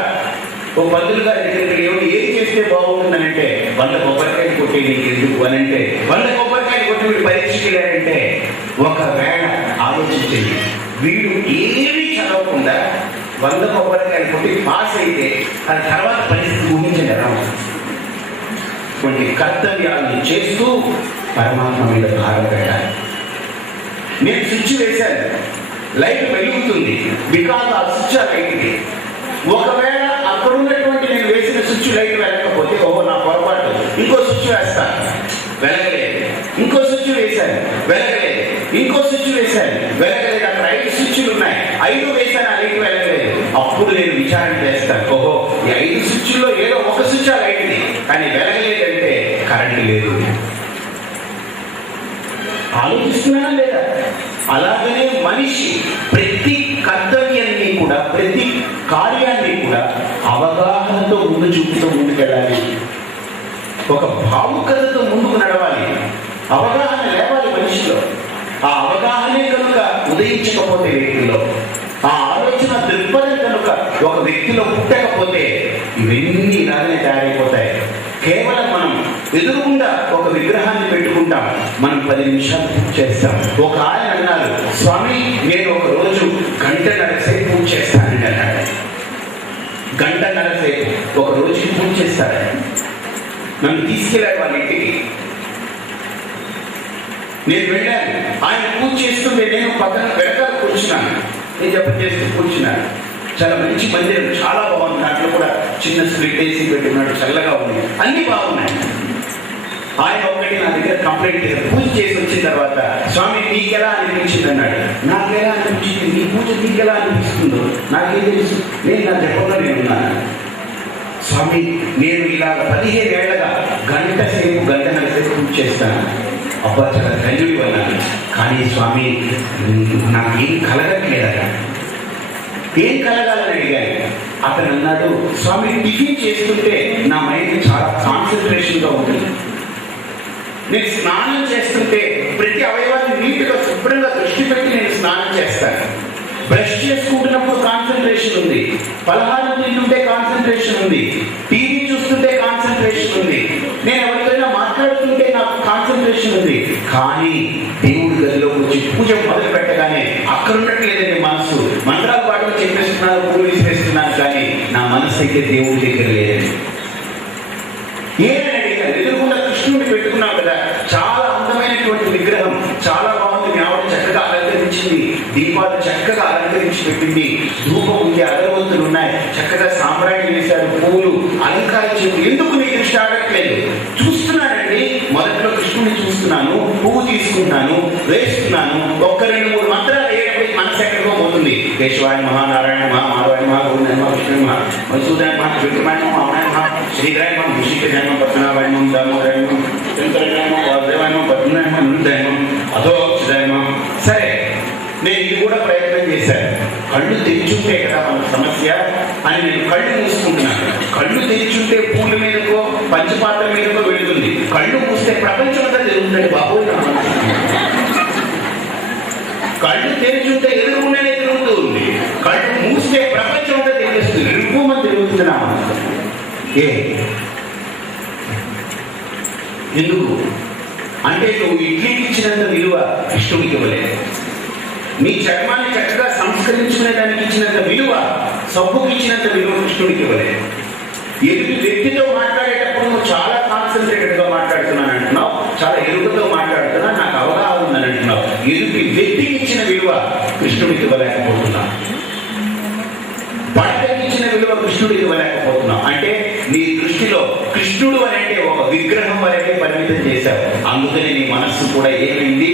ఒక పంతులు గారి దగ్గరికి ఏం చేస్తే బాగుంటుందనంటే 100 కొబ్బరికాయలు కొట్టి నీకు ఎందుకు అని అంటే 100 కొబ్బరికాయలు కొట్టి వీడు పరీక్షకి వెళ్ళారంటే ఒకవేళ ఆలోచించండి, వీడు ఏమీ చదవకుండా 100 కొబ్బరికాయలు కొట్టి పాస్ అయితే ఆ తర్వాత పరిస్థితి ఊహించండి ఎలా ఉంటుంది. కొన్ని కర్తవ్యాలను చేస్తూ పరమాత్మ మీద భారం పెట్టాలి. నేను స్విచ్ వేశాను, లైట్ వెలుగుతుంది, బికాజ్ ఆ స్విచ్ ఆ లైట్కి. ఒకవేళ అక్కడ ఉన్నటువంటి నేను వేసిన స్విచ్ లైట్ వెళ్ళకపోతే ఓహో నా పొరపాటు, ఇంకో స్విచ్ వేస్తాను, వెలగలేదు. ఇంకో స్విచ్ వేశాను, వెలగలేదు. ఇంకో స్విచ్ వేశాను, వెలగలేదు. అక్కడ 5 స్విచ్లు ఉన్నాయి, 5 వేశాను, ఆ లైట్ వెలగలేదు. అప్పుడు నేను విచారణ చేస్తాను, ఓహో ఈ 5 స్విచ్ల్లో ఏదో ఒక స్విచ్ ఆ లైట్ది కానీ వెలగలేదంటే కరెంట్ లేదు. ఆలోచిస్తున్నానా లేదా? అలాగనే మనిషి ప్రతి కర్తవ్యాన్ని కూడా, ప్రతి కార్యాన్ని కూడా అవగాహనతో ముందు చూపుతూ ముందుకెళ్ళాలి. ఒక భావుకతతో ముందుకు నడవాలి. అవగాహన లేవాలి మనిషిలో. ఆ అవగాహనే కనుక ఉదయించకపోతే వ్యక్తిలో, ఆ ఆలోచన దృక్పథం కనుక ఒక వ్యక్తిలో పుట్టకపోతే ఇవన్నీ ఇలాగనే తయారైపోతాయి. కేవలం మనం ఎదురుగుండా ఒక విగ్రహాన్ని పెట్టుకుంటాం, మనం 10 నిమిషాలు పూజ చేస్తాం. ఒక ఆయన అన్నారు, స్వామి నేను ఒక రోజు 1.5 సేపు పూజ చేస్తానండి అన్నాడు. 1.5 సేపు ఒక రోజుకి పూజ చేస్తాడు. నన్ను తీసుకెళ్ళాడు వాళ్ళ ఇంటికి. నేను వెళ్ళాను. ఆయన పూజ చేస్తుంటే నేను పక్కన వెనకాల కూర్చున్నాను. నేను జపం చేస్తూ కూర్చున్నాను. చాలా మంచి మందిరం, చాలా బాగుంది. దాంట్లో కూడా చిన్న స్ప్లిట్ వేసి పెట్టుకున్నాడు, చల్లగా ఉంది, అన్ని బాగున్నాయి. ఆయన ఒకటి నా దగ్గర కంప్లైంట్ చేశారు. పూజ చేసి వచ్చిన తర్వాత, స్వామి నీకెలా అనిపించింది అన్నాడు. నాకెలా అనిపించింది? నీ పూజ నీకెలా అనిపిస్తుందో నాకేం తెలుసు, నేను నా జపంలో నేనున్నాను. స్వామి నేను ఇలా 15 ఏళ్ళగా 1.5 సేపు పూజ చేస్తాను. అబ్బా చాలా ధన్యుడు అన్నాను. కానీ స్వామి నాకేం కలగట్లేదట. ఏం కలగాలని అడిగాను. అతను అన్నాడు, స్వామి టిఫిన్ చేస్తుంటే నా మైండ్ చాలా కాన్సన్ట్రేషన్గా ఉంటుంది. నేను స్నానం చేస్తుంటే ప్రతి అవయవాన్ని నీట్గా శుభ్రంగా దృష్టి పెట్టి నేను స్నానం చేస్తాను. బ్రష్ చేసుకుంటున్నప్పుడు కాన్సన్ట్రేషన్ ఉంది, పలహారం తింటుంటే కాన్సన్ట్రేషన్ ఉంది, టీవీ చూస్తుంటే కాన్సన్ట్రేషన్ ఉంది, నేను ఎవరికైనా మాట్లాడుతుంటే నాకు కాన్సన్ట్రేషన్ ఉంది. కానీ దేవుడి గదిలోకి వచ్చి పూజ మొదలు పెట్టగానే అక్కడ ఉన్నట్లేదండి మనసు. మంత్రాల పాటలు చెప్పేస్తున్నాను, పూలు విసిరేస్తున్నాను, కానీ నా మనసు అయితే దేవుడి దగ్గర లేదండి. ఏమని అడిగాను. ఎదురుకుండా కృష్ణుడిని పెట్టుకున్నాం కదా, చాలా అందమైనటువంటి విగ్రహం, చాలా బాగుంది. మీ ఆవిడ చక్కగా అలంకరించింది, దీపాలు చక్కగా అలంకరించి పెట్టింది, ధూపం ఉంది, అగరవత్తులు ఉన్నాయి, చక్కగా సాంబ్రాణి వేశారు, పువ్వులు అలంకరించారు. ఎందుకు నీకు దృష్టి ఆగట్లేదు? చూస్తున్నానండి. మొదట్లో కృష్ణుడిని చూస్తున్నాను, పువ్వు తీసుకుంటున్నాను, వేస్తున్నాను. 1-2-3 మంత్రాలు వేయకపోతే మనసు ఎక్కడికో పోతుంది. కేశవాయ మహా, నారాయణ మహా, మాధవాయ మహా, గోవిందాయ మహా, కృష్ణ మహా, మధుసూదనాయ మహా, విక్రమాయ మహా, మామనాయ మహా, శ్రీధరాయ మహా, ముషికజాయ మహా, పద్మనాభాయ మహా, దామోదరాయ మహా, శంకరాయ మహా, వాసుదేవాయ మహా, పద్మనాయ మహా, నురుదాయ మహా, అధోక్షిదాయ మహా. సరే, నేను ఇది కూడా ప్రయత్నం చేశాను. కళ్ళు తెరిచుంటే కదా మన సమస్య అని నేను కళ్ళు మూసుకుంటున్నాను. కళ్ళు తెరిచుంటే పూల మీదకో పంచపాత్ర మీదకో వెళుతుంది. కళ్ళు మూస్తే ప్రపంచం అంతా జరుగుతుంది. బాబోయ్ నా మనసు. కళ్ళు తెరిచుంటే ఎదురుకుండానే తిరుగుతూ ఉంది, కళ్ళు మూస్తే ప్రపంచం అంతా తిరిగిస్తుంది. ఎక్కువ తిరుగుతున్నా మనసు. ఎందుకు అంటే నువ్వు ఇడ్లీకి ఇచ్చినంత విలువ కృష్ణుడికి ఇవ్వలేదు. నీ చర్మాన్ని చక్కగా సంస్కరించుకునే దానికి ఇచ్చినంత విలువ, సబ్బుకి ఇచ్చినంత విలువ కృష్ణుడికి ఇవ్వలేదు. ఎదుటి వ్యక్తితో మాట్లాడేటప్పుడు నువ్వు చాలా కాన్సన్ట్రేటెడ్గా మాట్లాడుతున్నాను అంటున్నావు, చాలా ఎరుకతో మాట్లాడుతున్నా, నాకు అవగాహన ఉందని అంటున్నావు. ఎదుటి వ్యక్తికి ఇచ్చిన విలువ కృష్ణుడికి ఇవ్వలేకపోతున్నావు. పడకకి ఇచ్చిన విలువ కృష్ణుడికి ఇవ్వలేకపోతున్నావు. అంటే నీ దృష్టిలో కృష్ణుడు అని అంటే ఒక విగ్రహం వరకే పరిమితం చేశావు. అందుకని నీ మనస్సు కూడా ఏమైంది,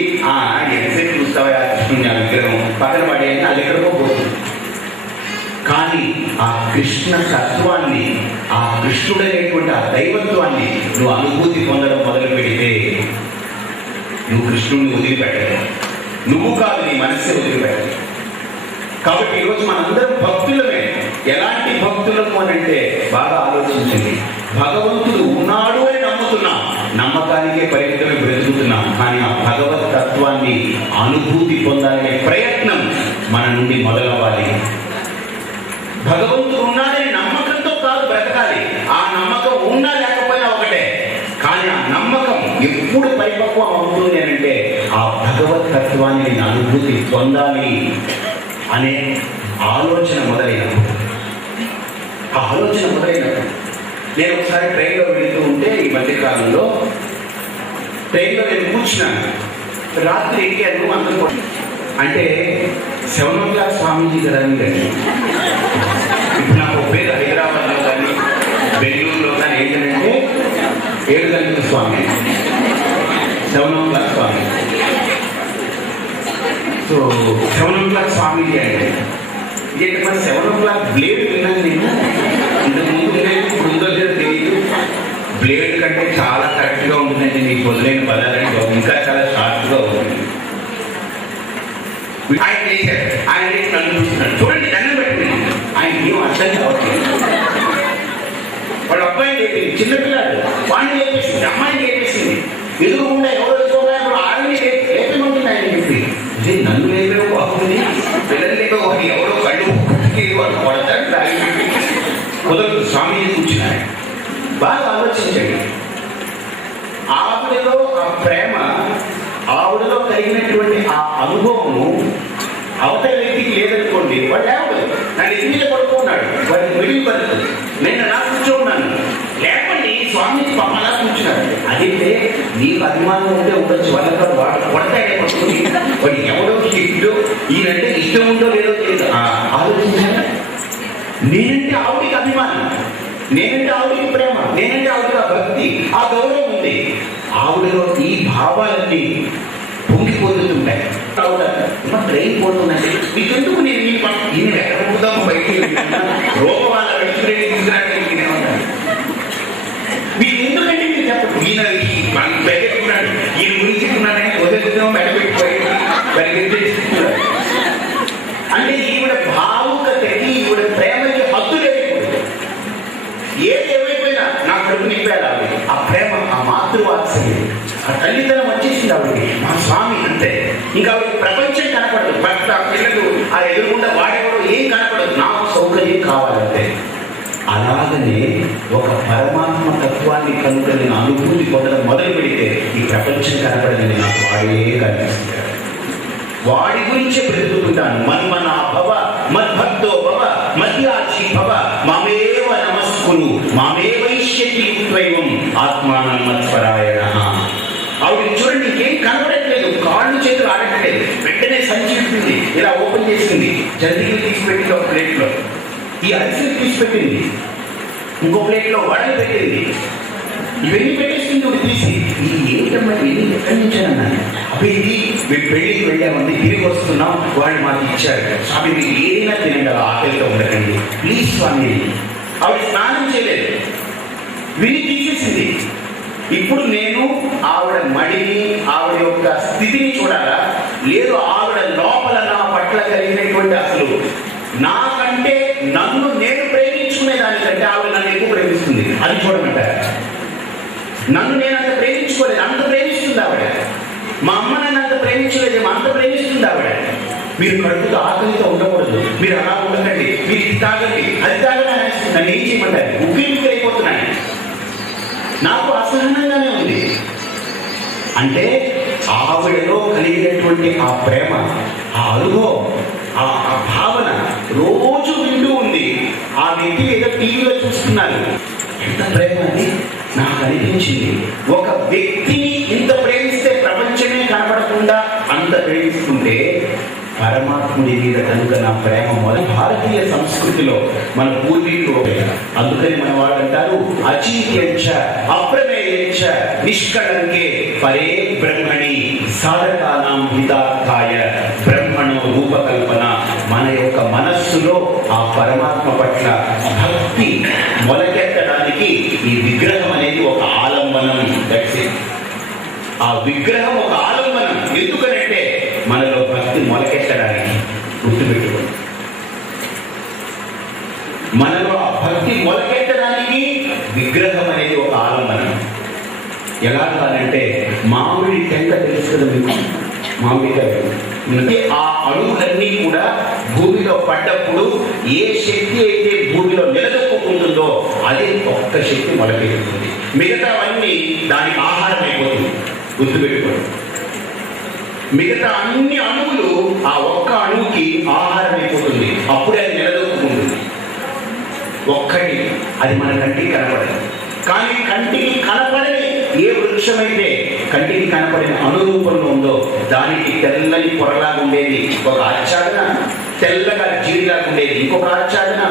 ఎంతసేపు చూస్తావా ఆ కృష్ణుని, ఆ విగ్రహం పక్కన పడేయండి, అది ఎక్కడికో పోతుంది. కానీ ఆ కృష్ణ తత్వాన్ని, ఆ కృష్ణుడనేటువంటి ఆ దైవత్వాన్ని నువ్వు అనుభూతి పొందడం మొదలు పెడితే నువ్వు కృష్ణుడిని వదిలిపెట్టవు. నువ్వు కాదు, నీ మనస్సే వదిలిపెట్టదు. కాబట్టి ఈరోజు మనందరం భక్తులమే. ఎలాంటి భక్తులము అని అంటే బాగా ఆలోచించండి. భగవంతుడు ఉన్నాడు అని నమ్ముతున్నాం, నమ్మకానికే పరిమితమై బ్రతుకుతున్నాం. కానీ ఆ భగవత్ తత్వాన్ని అనుభూతి పొందాలనే ప్రయత్నం మన నుండి మొదలవ్వాలి. భగవంతుడు ఉన్నాడని నమ్మకంతో కాదు బ్రతకాలి. ఆ నమ్మకం ఉన్నా లేకపోయినా ఒకటే. కానీ ఆ నమ్మకం ఎప్పుడు పరిపక్వం అవుతుంది అని అంటే ఆ భగవత్ తత్వాన్ని నేను అనుభూతి పొందాలి అనే ఆలోచన మొదలైనప్పుడు, ఆ ఆలోచన మొదలైనప్పుడు నేను ఒకసారి ట్రైన్లో వెళుతూ ఉంటే, ఈ మధ్యకాలంలో ట్రైన్లో నేను కూర్చున్నాను. రాత్రి ఎక్కాను. అందరూ అంటే 7 o'clock స్వామీజీ కదా అని. ఇప్పుడు నాకు పేరు హైదరాబాద్లో కానీ బెంగళూరులో కానీ ఏంటంటే 7 గంటల స్వామి, 7 o'clock స్వామి. సో 7 o'clock స్వామీజీ అంటే ఇదేంటి మరి 7 o'clock బ్లేడ్ విన్నాను నేను. ఇంతకు ముందు లేదు, ఇప్పుడు ఉందో లేదో తెలియదు. బ్లేడ్ కంటే చాలా కరెక్ట్గా ఉంటుందండి. మీకు వదిలేని పదాలని ఇంకా చాలా షార్ప్గా ఉంటుంది. ఆయన చేశారు. ఆయన లేచి నన్ను చూస్తున్నాడు. చూడండి, దండం పెట్టింది. ఆయన ఏం అర్థం కావట్లేదు. వాళ్ళ అబ్బాయిని లేపింది, చిన్నపిల్లాడు. వాడిని లేపేసింది, అమ్మాయిని లేపేసింది. ఎదురుకుండా ఎవరో ఆడని లేపేమంటుంది ఆయన చెప్పి. ఇది నన్ను లేపే బాగుంది, పిల్లలు లేపే బాగుంది, ఎవరో కళ్ళు వాళ్ళు కొడతాడు. కుదరదు. స్వామిని కూర్చున్నాడు. బాగా ఆలోచించండి. ఆవిడలో ఆ ప్రేమ, ఆవిడలో కలిగినటువంటి ఆ అనుభవము అవతల వ్యక్తికి లేదనుకోండి, వాడు లేవదు. నన్ను ఎన్ని మీద పడుకున్నాడు, వాడికి మిడిల్ బర్త్, నేను నా కూర్చోన్నాను. లేకపోతే స్వామి పమ్మలా కూర్చున్నాడు. అదైతే నీకు అభిమానం ఉంటే ఉండొచ్చు, వాళ్ళతో వాడు కొడతాడే పట్టుకుని వాడు ఎవడో ఇష్టో ఈయనంటే ఇష్టం ఉందో లేదో తెలియదు. ఆలోచించాను. నేనంటే ఆవిడికి అభిమానం, నేనంటే ఆవిడికి ప్రేమ, నేనంటే ఆవిడకి ఆ భక్తి, ఆ గౌరవం ఉంది. ఆవిడలో ఈ భావాలన్నీ పొంగిపోతుంటాయి. ట్రైన్ పోతున్నాయి. మీకెందుకు నేను ఈయన ఎక్కడ పోతాము బయటికి రోగవాళ్ళ రెస్టారెంట్ తీసుకురావడానికి మీకు ఎందుకంటే మీరు చెప్పండి. ఈయన బయటకున్నాడు, ఈయన గురించి ఉన్నాడని వదిలిద్దాం బయటపెట్టిపోయి అంటే ఈవిడ భావుకతకి, ఈవిడ ప్రేమకి హద్దు లేకపోతే ఏది ఏమైపోయినా నా కడుపు నింపాడు ఆవిడ. ఆ ప్రేమ, ఆ మాతృవాత్సల్యం, ఆ తల్లిదండ్రులు వచ్చేసింది ఆవిడకి. మా స్వామి అంతే. ఇంకా ఆవిడకి ప్రపంచం కనపడదు. భర్త, పిల్లలు, ఆ ఎదురుకుండా వాడేవాడు ఏం కనపడదు. నాకు సౌకర్యం కావాలంటే. అలాగనే ఒక పరమాత్మ తత్వాన్ని కనుక నేను అనుభూతి పొందడం మొదలు పెడితే ఈ ప్రపంచం కనపడదని నాకు వాడే కనిపిస్తుంది. వాడి గురించే బ్రతుకుతుంటాను. మన్మనా భవ, మద్భక్తో భవ, మధ్యాచి భవ, మామేవ నమస్కురు, మామేవైష్యతి యుక్త్వైవం ఆత్మానం మత్పరాయణ. ఆవిడ చూడండి, ఇంకేం కనబడట్లేదు, కాళ్ళు చేతులు ఆడట్లేదు. వెంటనే సంచి ఉంటుంది, ఇలా ఓపెన్ చేసింది, జల్దీలు తీసిపెట్టింది ఒక ప్లేట్లో, ఈ అరిసెలు తీసిపెట్టింది, ఇంకో ప్లేట్లో వడలు పెట్టింది, ఇవన్నీ పెట్టేసింది తీసి. ఇది ఏమిటమ్మా, ఇది ఎక్కడి నుంచానన్నాను. అప్పుడు ఇది మేము పెళ్లికి వెళ్ళామండి, తిరిగి వస్తున్నాం, వాళ్ళు మాకు ఇచ్చారు. స్వామి మీరు ఏదైనా తినండి, అలా ఆకలితో ఉండకండి ప్లీజ్ స్వామి. ఆవిడ స్నానం చేయలేదు, విని తీసేసింది. ఇప్పుడు నేను ఆవిడ మడిని, ఆవిడ యొక్క స్థితిని చూడాలా, లేదు ఆవిడ లోపల నా పట్ల కలిగినటువంటి అసలు నాకంటే నన్ను నేను ప్రేమించుకునే దానికంటే ఆవిడ నన్ను ఎక్కువ ప్రేమిస్తుంది, అది చూడమంటారు. నన్ను నేను అంత ప్రేమించుకోలేదు, అంత ప్రేమిస్తుంది ఆవిడ. మా అమ్మ నన్ను అంత ప్రేమించలేదు, అంత ప్రేమిస్తుంది ఆవిడ. మీరు కడుపుతో ఆకలితో ఉండకూడదు, మీరు అలా ఉండకండి, మీరు ఇది తాగండి, అది తాగని నన్ను ఏం చేయమంటారు. ఉక్కిరి అయిపోతున్నాను, నాకు అసహనంగానే ఉంది. అంటే ఆవిడలో కలిగినటువంటి ఆ ప్రేమ, ఆ అనుభవం, ఆ భావన రోజు వింటూ ఉంది. ఆ వ్యక్తి ఏదో టీవీలో చూస్తున్నారు. ఎంత ప్రేమ అని నాకు అనిపించింది. ఒక వ్యక్తిని ఇంత ప్రేమిస్తే ప్రపంచమే కనపడకుండా అంత ప్రేమిస్తుంటే పరమాత్ముడి మీద కనుక నా ప్రేమ మొదటి. భారతీయ సంస్కృతిలో మన పూర్వీకులు, అందుకని మన వాళ్ళు అంటారు అచింత్యంచ అప్రమేయంచ నిష్కళంకే పరే బ్రహ్మణి సాధకానాం హితార్థాయ బ్రహ్మణో రూపకల్పన. మన యొక్క మనస్సులో ఆ పరమాత్మ పట్ల భక్తి మొలకెత్తడానికి ఈ విగ్రహం అనేది ఒక ఆలంబనం. ఆ విగ్రహం ఒక ఆలంబనం. ఎందుకనంటే మనలో భక్తి మొలకెత్తడానికి. గుర్తుపెట్టుకోండి, మనలో ఆ భక్తి మొలకెత్తడానికి విగ్రహం అనేది ఒక ఆలంబనం. ఎలా కాదంటే మామిడి టెంక తెలుసు కదా మీకు, మామిడికాయ అంటే ఆ అణువులన్నీ కూడా భూమిలో పడ్డప్పుడు ఏ శక్తి అయితే భూమిలో నిలదొక్కుంటుందో అదే ఒక్క శక్తి మొలకెత్తుతుంది. మిగతావన్నీ దానికి ఆహారం అయిపోతుంది. గుర్తుపెట్టుకోండి, మిగతా అన్ని అణువులు ఆ ఒక్క అణువుకి ఆహారం అయిపోతుంది. అప్పుడే అది నిలదొక్కుంటుంది. ఒక్కటి అది మన కంటికి కనపడదు. కానీ కంటికి కనపడని ఏ వృక్షమైతే కంటికి కనపడిన అనురూపంలో ఉందో దానికి తెల్లని పొరలాగా ఉండేది ఒక ఆచ్ఛాదన, తెల్లగా జీడిలాగా ఉండేది ఇంకొక ఆచ్ఛాదన,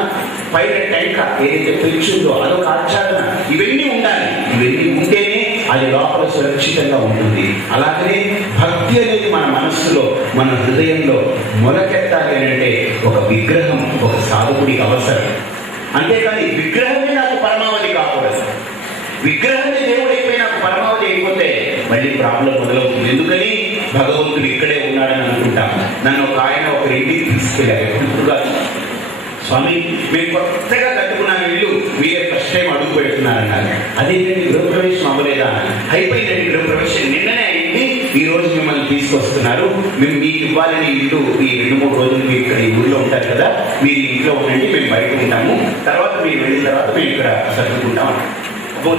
పైన టెంక ఏదైతే పిలిచిందో అదొక ఆచ్ఛాదన. ఇవన్నీ ఉండాలి. ఇవన్నీ ఉంటేనే అది లోపల సురక్షితంగా ఉంటుంది. అలాగనే భక్తి అనేది మన మనస్సులో, మన హృదయంలో మొలకెత్తాలి అంటే ఒక విగ్రహం, ఒక సాధకుడికి అవసరం. అంతేకాని విగ్రహమే నాకు పరమావధి కాకూడదు. విగ్రహమే దేవుడైపోయి నాకు పరమావధి అయిపోతే మళ్ళీ ప్రాబ్లం మొదలవుతుంది. ఎందుకని భగవంతుడు ఇక్కడే ఉన్నాడని అనుకుంటాం. నన్ను ఒక ఆయన తీసుకెళ్ళారు. ఇప్పుడు కాదు స్వామి, మేము కొత్తగా కట్టుకున్నాం ఇల్లు, మీరే ఫస్ట్ టైం అడుగు పెడుతున్నారన్నారు. అదేంటండి గృహప్రవేశం అవ్వలేదా? అయిపోయిందండి గృహప్రవేశం, నిన్ననే అయింది, ఈ రోజు మిమ్మల్ని తీసుకొస్తున్నారు, మేము మీకు ఇవ్వాలని ఇల్లు ఈ 2-3 రోజులు మీరు ఇక్కడ ఈ ఊళ్ళో ఉంటారు కదా, మీరు ఇంట్లో ఉండండి, మేము బయట ఉంటాము, తర్వాత మీరు వెళ్ళిన తర్వాత మేము ఇక్కడ సర్దుకుంటాం.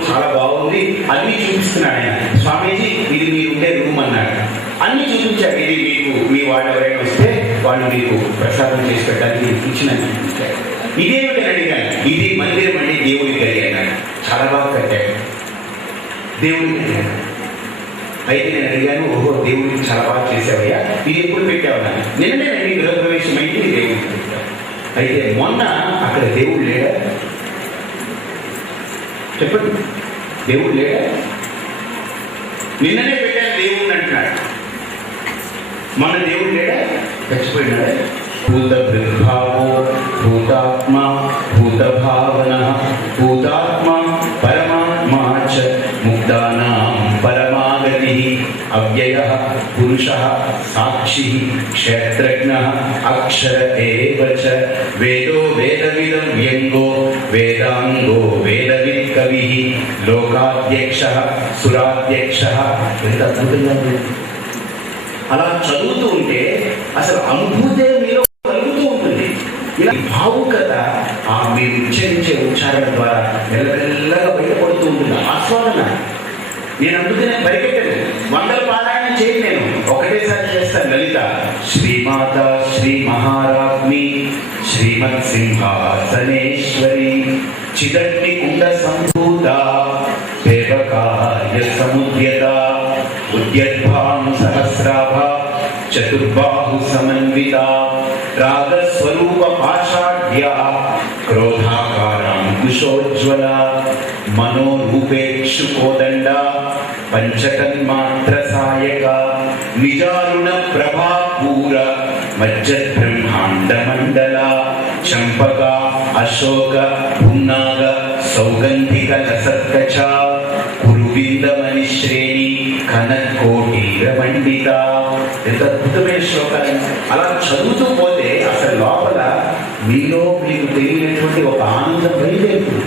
చాలా బాగుంది, అన్ని చూపిస్తున్నాడు ఆయన. స్వామీజీ ఇది మీరు ఉండే రూమ్ అన్నాడు, అన్ని చూపించాడు. ఇది మీకు మీ వాళ్ళు ఎవరైనా వస్తే వాళ్ళు మీకు ప్రసాదం చేసి పెట్టడానికి ఇచ్చిన చూపించాడు. ఇదేమిటి అని అడిగాను. ఇది మందిరం అండి, దేవుడి గది అన్నాడు. చాలా బాగా కట్టాడు, దేవుడి గది. అయితే నేను అడిగాను, ఓహో దేవుడికి చాలా బాగా చేసావయ్యా, ఇది ఎప్పుడు పెట్టావన్నా? నిన్ననేనండి గృహప్రవేశం అయింది, దేవుడికి పెట్టావు. అయితే మొన్న అక్కడ దేవుడు లేడా? చెప్పండి, దేవుడు లేడా? నిన్ననే పెట్టాను దేవుడిని అంటున్నాడు, మన దేవుడు లేడా? చచ్చిపోయినాడే. భూత భృద్భావో భూతాత్మ భూత భావన భూతాత్మ పరమాత్మా చ ముక్తానాం పరమాగతి అవ్యయః పురుషః సాక్షి క్షేత్రజ్ఞః అక్షర ఏవ చ వేదో వేదవిదం వ్యంగో వేదాంగో వేదవిద్ కవిః లోకాధ్యక్షః సురాధ్యక్షః. ఎంత అద్భుతంగా ఉంది! అలా చదువుతూ ఉంటే అసలు అనుభూతే మీలో కలుగుతూ ఉంటుంది. ఇలా భావుకత ఆ మీరు ఉచ్చరించే ఉచ్చారణ ద్వారా మెల్లమెల్లగా బయటపడుతూ ఉంటుంది. ఆస్వాదన. నేను అందుకనే పరిగెట్టను, 100 పారాయణ చేయి, నేను ఒకటేసారి చేస్తాను. లలిత శ్రీమాత శ్రీ మహారాజ్ఞి శ్రీమత్ సింహాసనేశ్వరి చిదగ్ని కుండ సంభూత దేవకార్య సముద్యత ఉద్యద్భాను సహస్రాభ చతుర్బాహు సమన్విత రాగస్వరూప పాషాఢ్య క్రోధాకారాంకుశోజ్వల మనోరూపేక్షు కోదండ పంచకన్మాత్ర సాయక నిజారుణ ప్రభాపూర మజ్జద్బ్రహ్మాండ మండల చంపక అశోక పున్నాగ సౌగంధిక లసత్కచ కురువిందమణి శ్రేణి కనకోటీర మండిత. ఎంత అద్భుతమైన శ్లోకాలు! అలా చదువుతూ పోతే అసలు లోపల మీలో మీకు తెలియనటువంటి ఒక ఆనందం బయలుదేరుతుంది.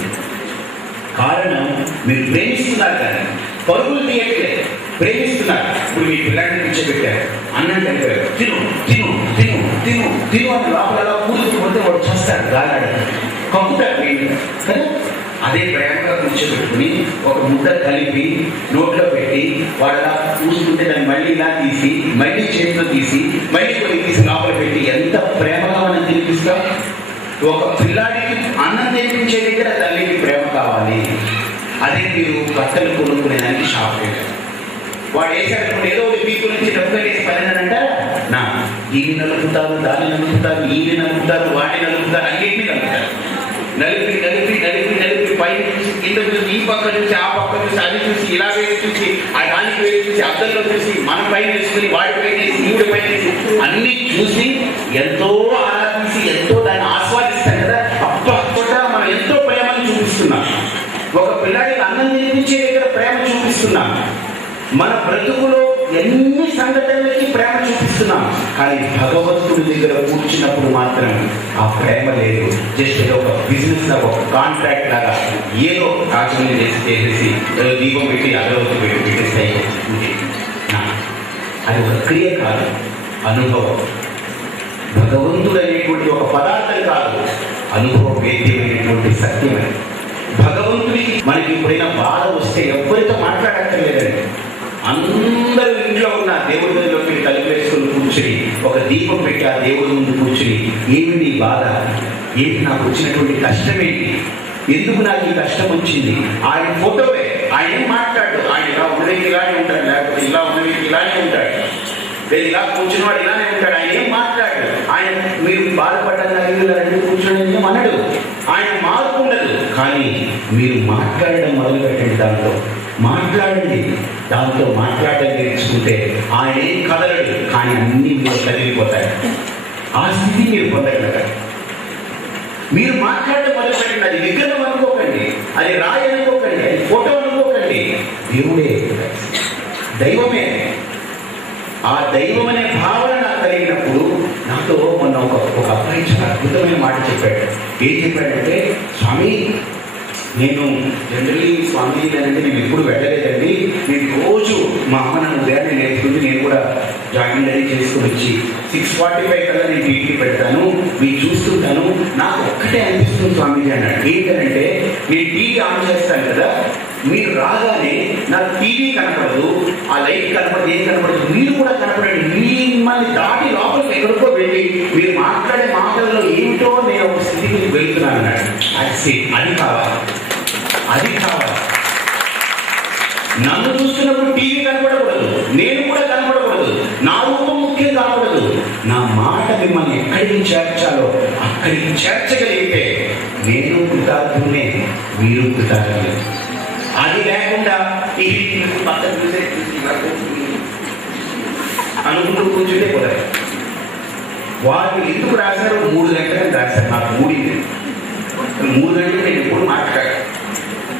కారణం, మీరు ప్రేమిస్తున్నారు కానీ పరుగులు తీయట్లేదు, ప్రేమిస్తున్నారు. ఇప్పుడు మీ పిల్లాడిని కూర్చోబెట్టారు, అన్నం కలిపారు, తిను తిను తిను తిను తిను అని లోపల అలా కూర్చుకుంటే వాడు చేస్తాడు, గాలాడు కప్పుతాడు కదా. అదే ప్రేమగా కూర్చోబెట్టుకుని ఒక ముద్ద కలిపి నోట్లో పెట్టి వాడు అలా కూర్చుంటే దాన్ని మళ్ళీ ఇలా తీసి మళ్ళీ చేతిలో తీసి మళ్ళీ కొన్ని తీసి లోపల పెట్టి ఎంత ప్రేమగా మనం తినిపిస్తాం. ఒక పిల్లాడికి అన్నం తెప్పించే దగ్గర తల్లికి ప్రేమ కావాలి. అదే మీరు బట్టలు కొనుక్కునేదానికి షాప్ పెట్టారు, వాడు వేసాడు ఏదో ఒక పీకు నుంచి డబ్బు వేసి పనినంటారా, నా దీన్ని నలుపుతారు, దాన్ని నలుపుతారు, ఈయన నలుపుతారు, వాడిని నలుపుతారు, అన్నింటినీ నలుపుతారు. నలిపి నలిపి నలిపి నలిపి పైన చూసి కింద చూసి ఈ పక్క చూసి ఆ పక్క చూసి అది చూసి ఇలా వేసి చూసి ఆ దానికి వేసి చూసి అద్దంలో చూసి మన పైన వేసుకుని వాడి పైన వేసి ఈవిడ పైన వేసి అన్ని చూసి ఎంతో ఆరాధించి ఎంతో దాన్ని ఆస్వాదిస్తాం కదా. అప్పట్లో మనం ఎంతో ప్రేమను చూపిస్తున్నాం. ఒక పిల్లాడికి అన్నం తినిపించే దగ్గర ప్రేమ చూపిస్తున్నాం. మన బ్రతుకులో ఎన్ని సంఘటనలకి ప్రేమ చూపిస్తున్నాం, కానీ భగవంతుడి దగ్గర కూర్చున్నప్పుడు మాత్రం ఆ ప్రేమ లేదు. జస్ట్ ఏదో ఒక బిజినెస్ లాగా, ఒక కాంట్రాక్ట్ లాగా ఏదో రాజుని చేసేసి దీపం పెట్టి అగరవతి పెట్టి పెట్టేస్తే అది ఒక క్రియ కాదు, అనుభవం. భగవంతుడు అనేటువంటి ఒక పదార్థం కాదు, అనుభవ వేద్యమైనటువంటి సత్యమే. భగవంతుడికి మనకి ఎప్పుడైనా బాధ వస్తే ఎవరితో మాట్లాడక్కర్లేదండి. అందరూ ఇంట్లో ఉన్న దేవుడి గదిలోకి తలుపు వేసుకుని కూర్చుని ఒక దీపం పెట్టి ఆ దేవుడి ముందు కూర్చుని ఏమిటి నీ బాధ, ఏంటి నాకు వచ్చినటువంటి కష్టం ఏంటి, ఎందుకు నాకు ఈ కష్టం వచ్చింది, ఆయన ఫోటోవే, ఆయన ఏం మాట్లాడు, ఆయన ఇలా ఉన్నది ఇలానే ఉంటాడు, లేకపోతే ఇలా ఉన్నది ఇలానే ఉంటాడు, లేదు ఇలా కూర్చున్నవాడు ఇలానే ఉంటాడు, ఆయన ఏం మాట్లాడు, ఆయన మీరు బాధపడ్డానికి కూర్చోడం అనడు, ఆయన మార్పు ఉండదు. కానీ మీరు మాట్లాడడం మొదలు పెట్టండి, దాంతో మాట్లాడండి, దాంతో మాట్లాడడం నేర్చుకుంటే ఆయన ఏం కదలడు, కానీ అన్నీ మీరు కదిలిపోతాయి. ఆ స్థితి మీరు పొందగలగాలి. మీరు మాట్లాడడం మొదలు పెట్టండి. అది విగ్రహం అనుకోకండి, అది రాయి అనుకోకండి, అది ఫోటో అనుకోకండి, దేవుడే, దైవమే. ఆ దైవం అనే భావన నాకు కలిగినప్పుడు నాతో మొన్న ఒక చెప్పాడు. ఏం చెప్పాడంటే, స్వామి నేను జనరల్లీ స్వామి అంటే నేను ఎప్పుడు వెళ్ళలేదండి, నేను రోజు మా అమ్మ నన్ను ఉదయాన్నే నేర్చుకుంది, నేను కూడా జాగింగ్ అది చేసుకుని వచ్చి 6:45 కల్లా నేను టీవీ పెడతాను, మీరు చూస్తుంటాను, నాకు ఒక్కటే అనిపిస్తుంది స్వామిజీ అన్నాడు. ఏంటంటే నేను టీవీ ఆన్ చేస్తాను కదా, మీరు రాగానే నాకు టీవీ కనపడదు, ఆ లైట్ కనపడదు, ఏం కనపడదు, మీరు కూడా కనపడండి, మిమ్మల్ని దాటి లోపలికి ఎక్కడికో వెళ్ళి మీరు మాట్లాడే మాటల్లో ఏమిటో నేను ఒక స్థితికి వెళ్తున్నాను అన్నాడు. అది కావాలి, అది కావాలి. నన్ను చూస్తున్నప్పుడు టీవీ కనపడకూడదు, నేను కూడా కనపడకూడదు, నా రూపం ముఖ్యం కాకూడదు, నా మాట మిమ్మల్ని ఎక్కడికి చేర్చాలో అక్కడికి చేర్చగలిగితే నేను కృతజ్ఞునే, మీరు కృతజ్ఞులే. అది లేకుండా పక్కన చూసే అనుకుంటూ కూర్చుంటే కుదరదు. వాళ్ళు ఎందుకు రాశారు? 3 గంటలని రాశారు. నాకు 3 గంటలు నేను ఎప్పుడు మాట్లాడాను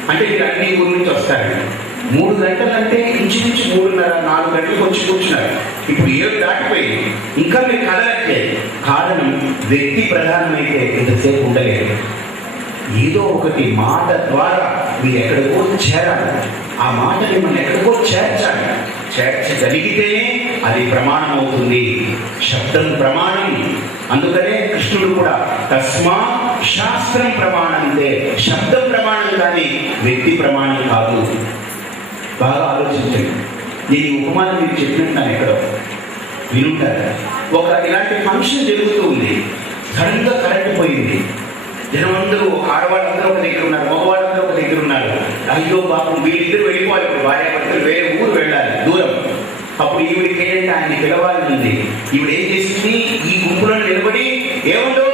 అంటే మీరు అన్ని ఊరి నుంచి వస్తారు. 3 గంటలు అంటే ఇంచుమించు 3:30-4 గంటలకు వచ్చి కూర్చున్నారు. ఇప్పుడు 7 దాటిపోయింది, ఇంకా మీరు కదలట్లేదు. కారణం వ్యక్తి ప్రధానమైతే ఇంతసేపు ఉండలేదు. ఏదో ఒకటి మాట ద్వారా మీరు ఎక్కడికో చేరాలి, ఆ మాట మిమ్మల్ని ఎక్కడికో చేర్చాలి. చేర్చగలిగితేనే అది ప్రమాణం అవుతుంది. శబ్దం ప్రమాణం. అందుకనే కృష్ణుడు కూడా తస్మా శాస్త్రం ప్రమాణం అంటే శబ్దం ప్రమాణం కానీ వ్యక్తి ప్రమాణం కాదు. బాగా ఆలోచించండి. నేను ఈ ఉపమానం మీకు చెప్పినట్టు ఎక్కడో వినుంటారు. ఇలాంటి ఫంక్షన్ జరుగుతూ ఉంది, సడన్గా కరెంట్ పోయింది. జనమందరూ, ఆడవాళ్ళందరూ ఒక దగ్గర ఉన్నారు, మగవాళ్ళందరూ ఒక దగ్గర ఉన్నారు. అయ్యో పాపం వీళ్ళిద్దరు వెళ్ళిపోవాలి, ఇప్పుడు భార్యాభర్తలు వేరే ఊరు వెళ్ళాలి, దూరం. అప్పుడు ఈవిడికి ఏంటంటే ఆయన పిలవాలని ఉంది. ఈవిడ ఏం చేసింది, ఈ గుంపులో నిలబడి ఏముందో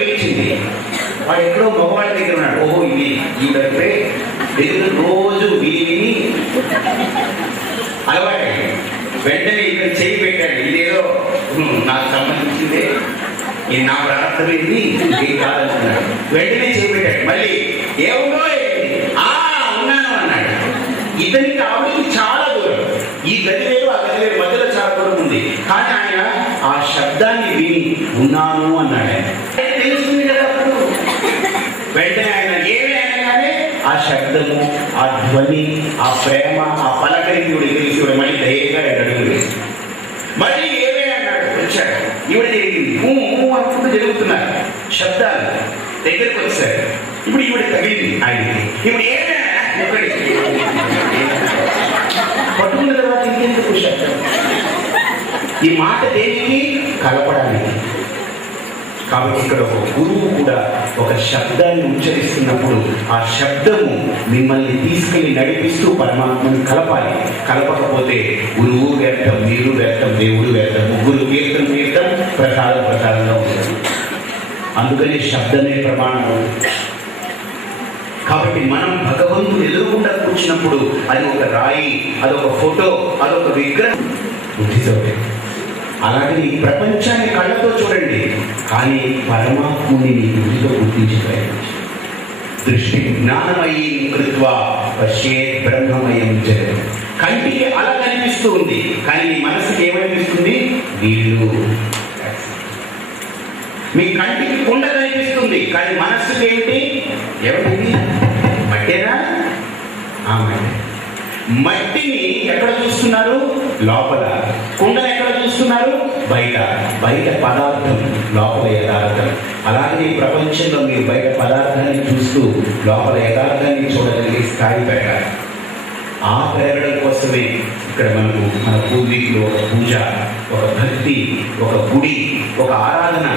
పిలిచింది. వాడు ఎక్కడో మగవాళ్ళ దగ్గర ఉన్నాడు. ఓహో ఇది ఈవిడే ఎదురు రోజు విని అలవాటు. వెంటనే ఇక్కడ చేయి పెట్టాడు. ఇదేదో నాకు సంబంధించిందే, ఇది నా ప్రార్థన, ఇది ఏం కాదనుకున్నాడు. వెంటనే చేయి పెట్టాడు. మళ్ళీ ఏముందో ఉన్నాను అన్నాడు. ఇతనికి ఆవిడకి చాలా దూరం, ఈ గది వేరు ఆ గది వేరు, మధ్యలో చాలా దూరం ఉంది. కానీ ఆయన ఆ శబ్దాన్ని విని ఉన్నాను అన్నాడు. ఆయన తెలుస్తుంది కదా. అప్పుడు వెంటనే ఆయన ఏమి అనగానే ఆ శబ్దము, ఆ ధ్వని, ఆ ప్రేమ, ఆ పలకరించి తెలిసి మళ్ళీ ధైర్యంగా అడుగులు మళ్ళీ ఏమే అన్నాడు. వచ్చాడు. ఈవిడ జరిగింది అనుకుంటూ జరుగుతున్నారు శబ్దాలు. దగ్గరికి వచ్చారు. ఇప్పుడు ఈవిడ తగిలింది ఆయనకి. ఇప్పుడు ఏమే పట్టుకున్న తర్వాత ఇంకెందుకు శబ్దం? ఈ మాట దేనికి? కలపడానికి. కాబట్టి ఇక్కడ ఒక గురువు కూడా ఒక శబ్దాన్ని ఉచ్చరిస్తున్నప్పుడు ఆ శబ్దము మిమ్మల్ని తీసుకెళ్లి నడిపిస్తూ పరమాత్మని కలపాలి. కలపకపోతే గురువు వ్యర్థం, మీరు వ్యర్థం, దేవుడు వ్యర్థం, ముగ్గురు తీర్థం ప్రసాదంగా ఉంటుంది. అందుకని శబ్దమే ప్రమాణం. కాబట్టి మనం భగవంతుడు ఎదురుకుండా కూర్చున్నప్పుడు అది ఒక రాయి, అదొక ఫోటో, అదొక విగ్రహం బుద్ధితో. అలాగే ఈ ప్రపంచాన్ని కళ్ళతో చూడండి, కానీ పరమాత్ముని నీ బుద్ధితో గుర్తించగలరు. దృష్టి జ్ఞానమయీ కృత్వా పశ్యేత్ బ్రహ్మమయం జగత్. కంటికి అలా కనిపిస్తూ ఉంది, కానీ నీ మనసుకి ఏమనిపిస్తుంది? నీళ్ళు. మీ కంటికి కుండ కనిపిస్తుంది, కానీ మనస్సుకి ఏమిటి? ఏమిటి? మట్టేనా? మట్టిని ఎక్కడ చూస్తున్నారు? లోపల. కుండను ఎక్కడ చూస్తున్నారు? బయట. బయట పదార్థం, లోపల యథార్థం. అలాగే ప్రపంచంలో మీరు బయట పదార్థాన్ని చూస్తూ లోపల యథార్థాన్ని చూడగలిగే స్థాయి పెరగాలి. ఆ పెరగడం కోసమే ఇక్కడ మనకు మన పూర్వీకులు ఒక పూజ, ఒక భక్తి, ఒక గుడి, ఒక ఆరాధన,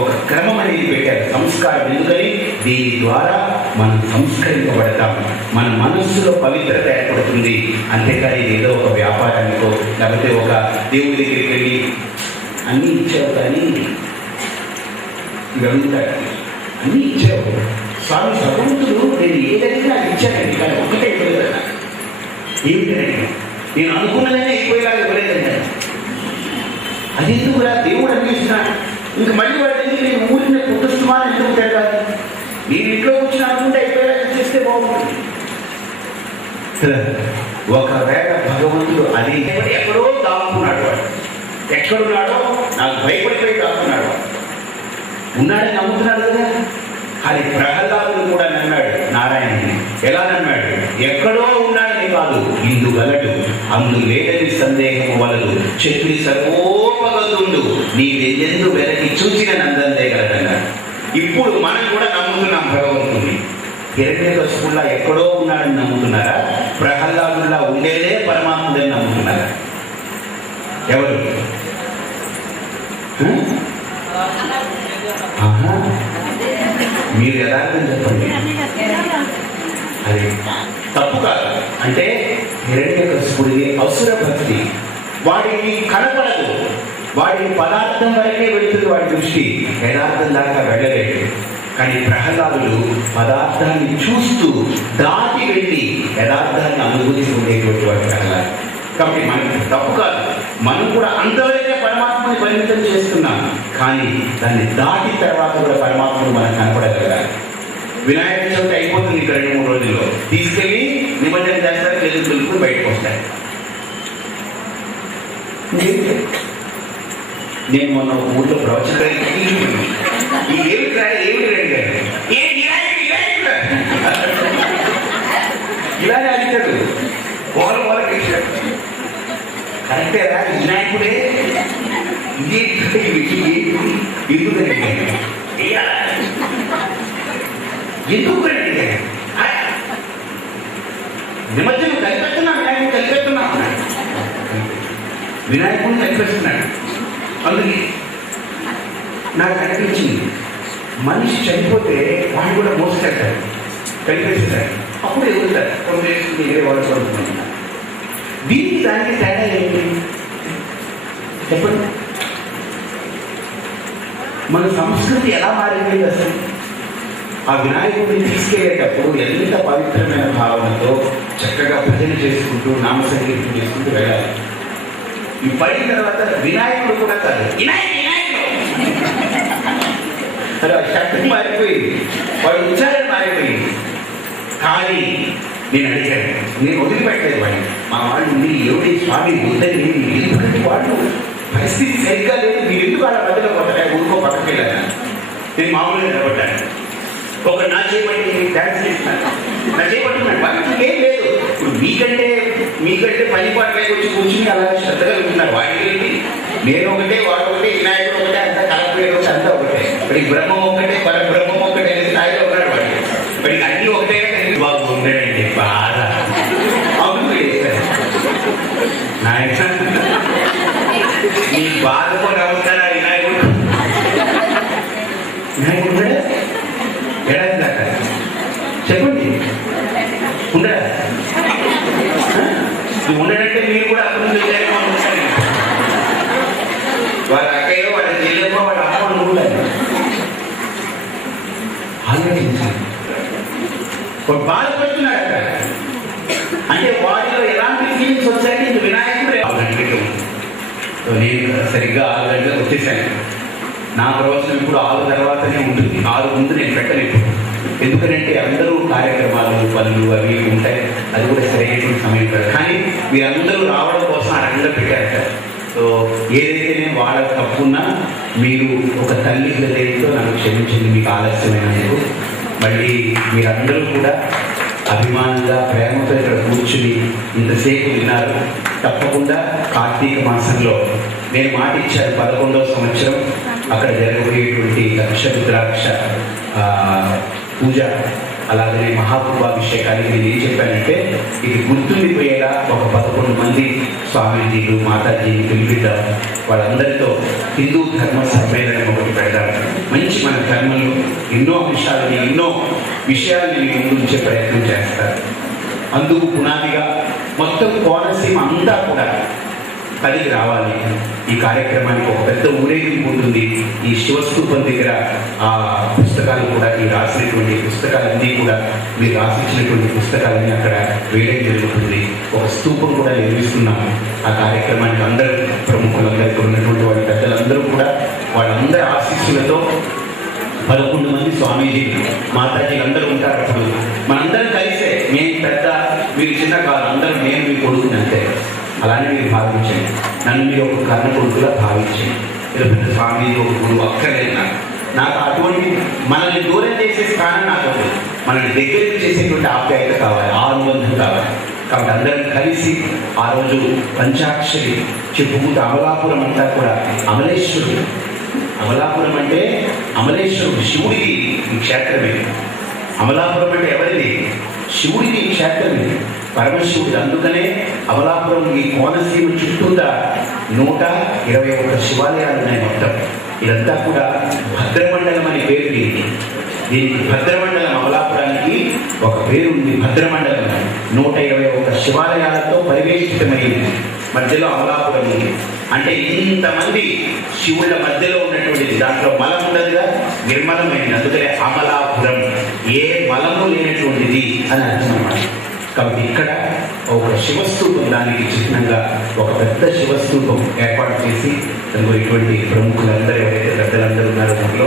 ఒక క్రమం అనేది పెట్టారు. సంస్కారం. ఎందుకని? దీని ద్వారా మనం సంస్కరింపబడతాం, మన మనస్సులో పవిత్రత ఏర్పడుతుంది. అంతేకాని ఏదో ఒక వ్యాపారానికో లేకపోతే ఒక దేవుడి దగ్గరికి వెళ్ళి అన్నీ ఇచ్చావు కానీ వెళ్తాడు, అన్నీ ఇచ్చావు స్వామి భగవంతుడు, నేను ఏదైనా ఇచ్చానండి, కానీ ఒక్కటే ఇవ్వలేదు. ఏమిటండి? నేను అనుకున్నదనే అయిపోయేలాగా ఇవ్వలేదండి. అది ఎందుకురా దేవుడు అనిపిస్తున్నాడు. ఇంక మళ్ళీ వాడి దగ్గర నేను ఊరిని కుట్టుస్తున్నాను ఎందుకు తిరగాలి? నేను ఇంట్లో కూర్చొని అనుకుంటే అయిపోయేలాగా చేస్తే బాగుంటుంది. ఒకవేళ భగవంతుడు అది ఎక్కడో దాక్కున్నాడు, వాడు ఎక్కడున్నాడో నాకు భయపడిపోయి దాక్కున్నాడు. ఉన్నాడని నమ్ముతున్నాడు కదా. అది ప్రహ్లాదుడు కూడా నమ్మాడు నారాయణుని. ఎలా నమ్మాడు? ఎక్కడో ఉన్నాడని కాదు, ఇందు గలడు అందు లేదని సందేహం వలదు, చెప్పి సర్వోపగతుండు నీవెందెందు వెనక్కి చూచిన నందందేగలడన్నాడు. ఇప్పుడు మనం కూడా నమ్ముతున్నాం భగవంతుని. హిరణ్యకశిపుల్లా ఎక్కడో ఉన్నాడని నమ్ముతున్నారా? ప్రహ్లాదుల్లా ఉండేదే పరమాత్ముడని నమ్ముతున్నారా? ఎవరు? మీరు యథార్థం చెప్పండి. అది తప్పు కాదు. అంటే హిరణ్యకశిపుడికి అసుర భక్తి, వాడికి కనపడదు, వాడి పదార్థం వరకే వెళుతుంది వాడి దృష్టి, యథార్థం దాకా వెళ్ళలేదు. కానీ ప్రహ్లాదుడు పదార్థాన్ని చూస్తూ దాటి వెళ్ళి యథార్థాన్ని అనుభూతి ఉండేటువంటి వాడు ప్రహ్లాదు. కాబట్టి మనకి తప్పు కాదు, మనం కూడా అంతవరకే పరమాత్మని పరిమితం చేస్తున్నాం. కానీ దాన్ని దాటి తర్వాత కూడా పరమాత్మను మనకు కనపడగలగాలి. వినాయక చవితి అయిపోతుంది ఇక్కడ 2-3 రోజుల్లో, తీసుకెళ్ళి నిమజ్జనం చేస్తారు, చేతులు దులుపుకుని బయటకు వస్తాయి. నేను మొన్న ఊళ్ళో ప్రవచనం ఇలానే అడిగాడు. వాళ్ళకి కరెక్టేరా వినాయకుడే ఇది ఎందుకు నిమజ్జనం కలిపెడుతున్నా, వినాయకుడు కలిపెడుతున్నా, వినాయకుడిని కలిపేస్తున్నాడు. అందుకే నాకు అనిపించింది, మనిషి చనిపోతే వాడు కూడా మోసుకెళ్తాడు, కలిపేస్తాడు, అప్పుడు ఎదుగుతాడు, కొంత వేరే వాళ్ళు చదువుతున్నాడు. దీనికి దానికి తేడా ఏంటి చెప్పండి? మన సంస్కృతి ఎలా మారిపోయింది అసలు? ఆ వినాయకుడిని తీసుకెళ్ళేటప్పుడు ఎంత పవిత్రమైన భావనతో చక్కగా భజన చేసుకుంటూ నామ సంకీర్తన చేసుకుంటూ వెళ్ళాలి. ఈ పడిన తర్వాత వినాయకుడు కూడా కాదు, అలా శక్తి మారిపోయింది, వాడి ఉచ్చారణ మారిపోయింది. కానీ నేను అడిగాను, నేను వదిలిపెట్టలేదు వాడిని. మా వాళ్ళు ఎవరి స్వామి వద్దని, ఎందుకంటే వాళ్ళు పరిస్థితి సరిగ్గా లేదు, మీరు ఎందుకు అలా బదిలో పోతారా, ఊరుకో పక్కకి వెళ్ళాను. నేను మామూలుగా నిలబడ్డాను. ఒక నా చేయబట్టి డాన్స్ చేస్తున్నాను, నా చేయబట్టున్నాను, వాళ్ళకి ఏం లేదు. ఇప్పుడు మీకంటే పని పాటలకి వచ్చి కూర్చుని అలా శ్రద్ధగా ఉంటున్నారు. వాడికి ఏంటి, నేను ఒకటే, వాడు ఒకటే, వినాయకుడు ఒకటే, అంతా కలపలేదు వచ్చి అంతా ఒకటే. ఇప్పుడు బ్రహ్మం ఒకటే, పరబ్రహ్మం ఒకటే అనేది స్థాయిలో ఉన్నాడు వాడికి. వాడికి అన్ని ఒకటే బాబు ఉండేయండి బాధ అవును చేస్తారు. నాయన నీ బాధతో నవ్వుతారా వినాయకుడు? వినాయకుడు ఏడాది దాకా చెప్పండి ఉండడా? ఉండడంటే మీరు కూడా అక్కడ నుంచి వాళ్ళ అక్కయ్యో, వాళ్ళ చెల్లెమ్మో, వాళ్ళ అమ్మ అనుకుంటారు. ఆలోచించాలి. వాడు బాధపడుతున్నాడు అక్కడ, అంటే వాడిలో ఎలాంటి ఫీలింగ్స్ వచ్చాయంటే ఇంక వినాయకుడు. నేను సరిగ్గా 6 గంటలకు వచ్చేసాను. నా ప్రవచనం ఇప్పుడు 6 తర్వాతనే ఉంటుంది, 6 ముందు నేను పెట్టలేదు. ఎందుకంటే అందరూ కార్యక్రమాలు, పనులు అవి ఉంటాయి, అది కూడా సరైనటువంటి సమయం కాదు. కానీ మీరందరూ రావడం కోసం ఆ రకంగా పెట్టారు సార్. సో ఏదైతే వాళ్ళ తప్పున్నా మీరు ఒక తల్లి హృదయంతో నన్ను క్షమించింది, మీకు ఆలస్యమైనందుకు. మళ్ళీ మీరందరూ కూడా అభిమానంగా ప్రేమతో ఇక్కడ కూర్చుని ఇంతసేపు విన్నారు. తప్పకుండా కార్తీక మాసంలో నేను మాట ఇచ్చాను, 11వ సంవత్సరం అక్కడ జరగబోయేటువంటి లక్షరుద్రాక్ష పూజ, అలాగనే మహాకుంభాభిషేకానికి నేను ఏం చెప్పానంటే, ఇది గుర్తుండిపోయేలా ఒక 11 మంది స్వామీజీలు, మాతాజీని పిలిపిద్దాం. వాళ్ళందరితో హిందూ ధర్మ సమ్మేళనం ఒకటి పెడదాం. మంచి మన ధర్మంలో ఎన్నో అంశాలని, ఎన్నో విషయాలని ముందు ఉంచే ప్రయత్నం చేస్తారు. అందుకు పునాదిగా మొత్తం కోనసీమ అంతా కూడా కలిగి రావాలి. ఈ కార్యక్రమానికి ఒక పెద్ద ఊరేగింపు ఉంటుంది. ఈ శివస్తూపం దగ్గర ఆ పుస్తకాలు కూడా, ఈ రాసినటువంటి పుస్తకాలన్నీ కూడా, మీరు రాసిచ్చినటువంటి పుస్తకాలన్నీ అక్కడ వేయడం జరుగుతుంది. ఒక స్తూపం కూడా నిర్మిస్తున్నాము. ఆ కార్యక్రమానికి అందరూ ప్రముఖులందరూ, ఇక్కడ ఉన్నటువంటి వాళ్ళ పెద్దలందరూ కూడా వాళ్ళందరి ఆశీస్సులతో 11 మంది స్వామీజీలు, మాతాజీలు అందరూ ఉంటారు. అప్పుడు మనందరం కలిసే, మేము పెద్ద మీరు చిన్న కాదు, అందరూ నేను మీ కొడుకుని అంతే. అలానే మీరు భావించండి, నన్ను మీరు ఒక కర్ణ కొడుకులా భావించండి. ఇలా పెద్ద స్వామీజీ ఒక గురువు అక్కర్లేదు. నాకు అటువంటి మనల్ని దూరం చేసే స్థానం నాకు వద్దు. మనల్ని దగ్గరికి చేసేటువంటి ఆప్యాయత కావాలి, అనుబంధం కావాలి. కాబట్టి అందరం కలిసి ఆ రోజు పంచాక్షరి చెప్పుకుంటూ అమలాపురం అంతా కూడా అమలేశ్వరుడు. అమలాపురం అంటే అమలేశ్వరుడు, శివుడిది ఈ క్షేత్రమే. అమలాపురం అంటే ఎవరిది? శివుడిది ఈ క్షేత్రమే, పరమశివుడి. అందుకనే అమలాపురం ఈ కోనసీమ చుట్టూతా 121 శివాలయాలు ఉన్నాయి మొత్తం. ఇదంతా కూడా భద్రమండలం అనే పేరు దీనికి భద్రమండలం, అమలాపురానికి ఒక పేరు ఉంది, భద్రమండలం. 121 శివాలయాలతో పరివేషితమైంది. మధ్యలో అమలాపురం ఉంది. అంటే ఇంతమంది శివుళ్ళ మధ్యలో ఉన్నటువంటిది, దాంట్లో మలం ఉండదుగా, నిర్మలమైనది. అందుకనే అమలాపురం, ఏ మలము లేనటువంటిది అని అర్థం అన్నమాట. కాబట్టి ఇక్కడ ఒక శివస్తూపం, దానికి చిహ్నంగా ఒక పెద్ద శివస్తూపం ఏర్పాటు చేసి అందులో ఇటువంటి ప్రముఖులందరూ ఎవరైతే పెద్దలందరూ ఉన్నారో అందులో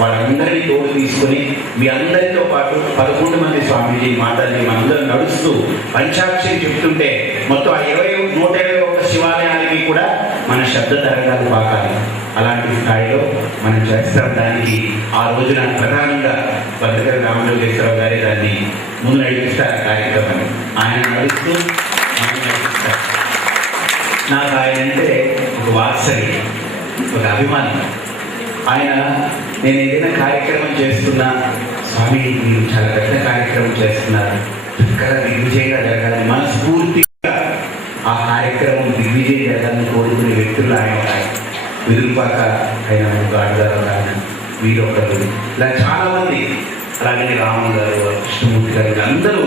వాళ్ళందరినీ తోడు తీసుకొని మీ అందరితో పాటు 11 మంది స్వామీజీ మాటల్ని మనందరం నడుస్తూ పంచాక్షరి చెప్తుంటే మొత్తం 121 శివాలయాలకి కూడా మన శబ్ద తరంగాలు పాకాలి. అలాంటి స్థాయిలో మనం చేస్తాం. దానికి ఆ రోజున ప్రధానంగా భద్రకర రామజోగేశ్వరరావు గారే దాన్ని ముందు నడిపిస్తారు కార్యక్రమాన్ని. ఆయన నడుస్తూ నడిపిస్తారు. నాకు ఆయన అంటే ఒక వాత్సల్యం, ఒక అభిమానం. ఆయన నేను ఏదైనా కార్యక్రమం చేస్తున్నా, స్వామి మీరు చాలా పెద్ద కార్యక్రమం చేస్తున్నారు, ఇక్కడ దిగ్విజయంగా జరగాలని మనస్ఫూర్తిగా ఆ కార్యక్రమం దిగ్విజయం జరగాలని కోరుకునే వ్యక్తులు ఆయన. విదురుపాక ఆయన గాడుగారు, ఆయన వీరొకరు, ఇలా చాలామంది, అలాగే రాములు గారు, కృష్ణమూర్తి గారు, అందరూ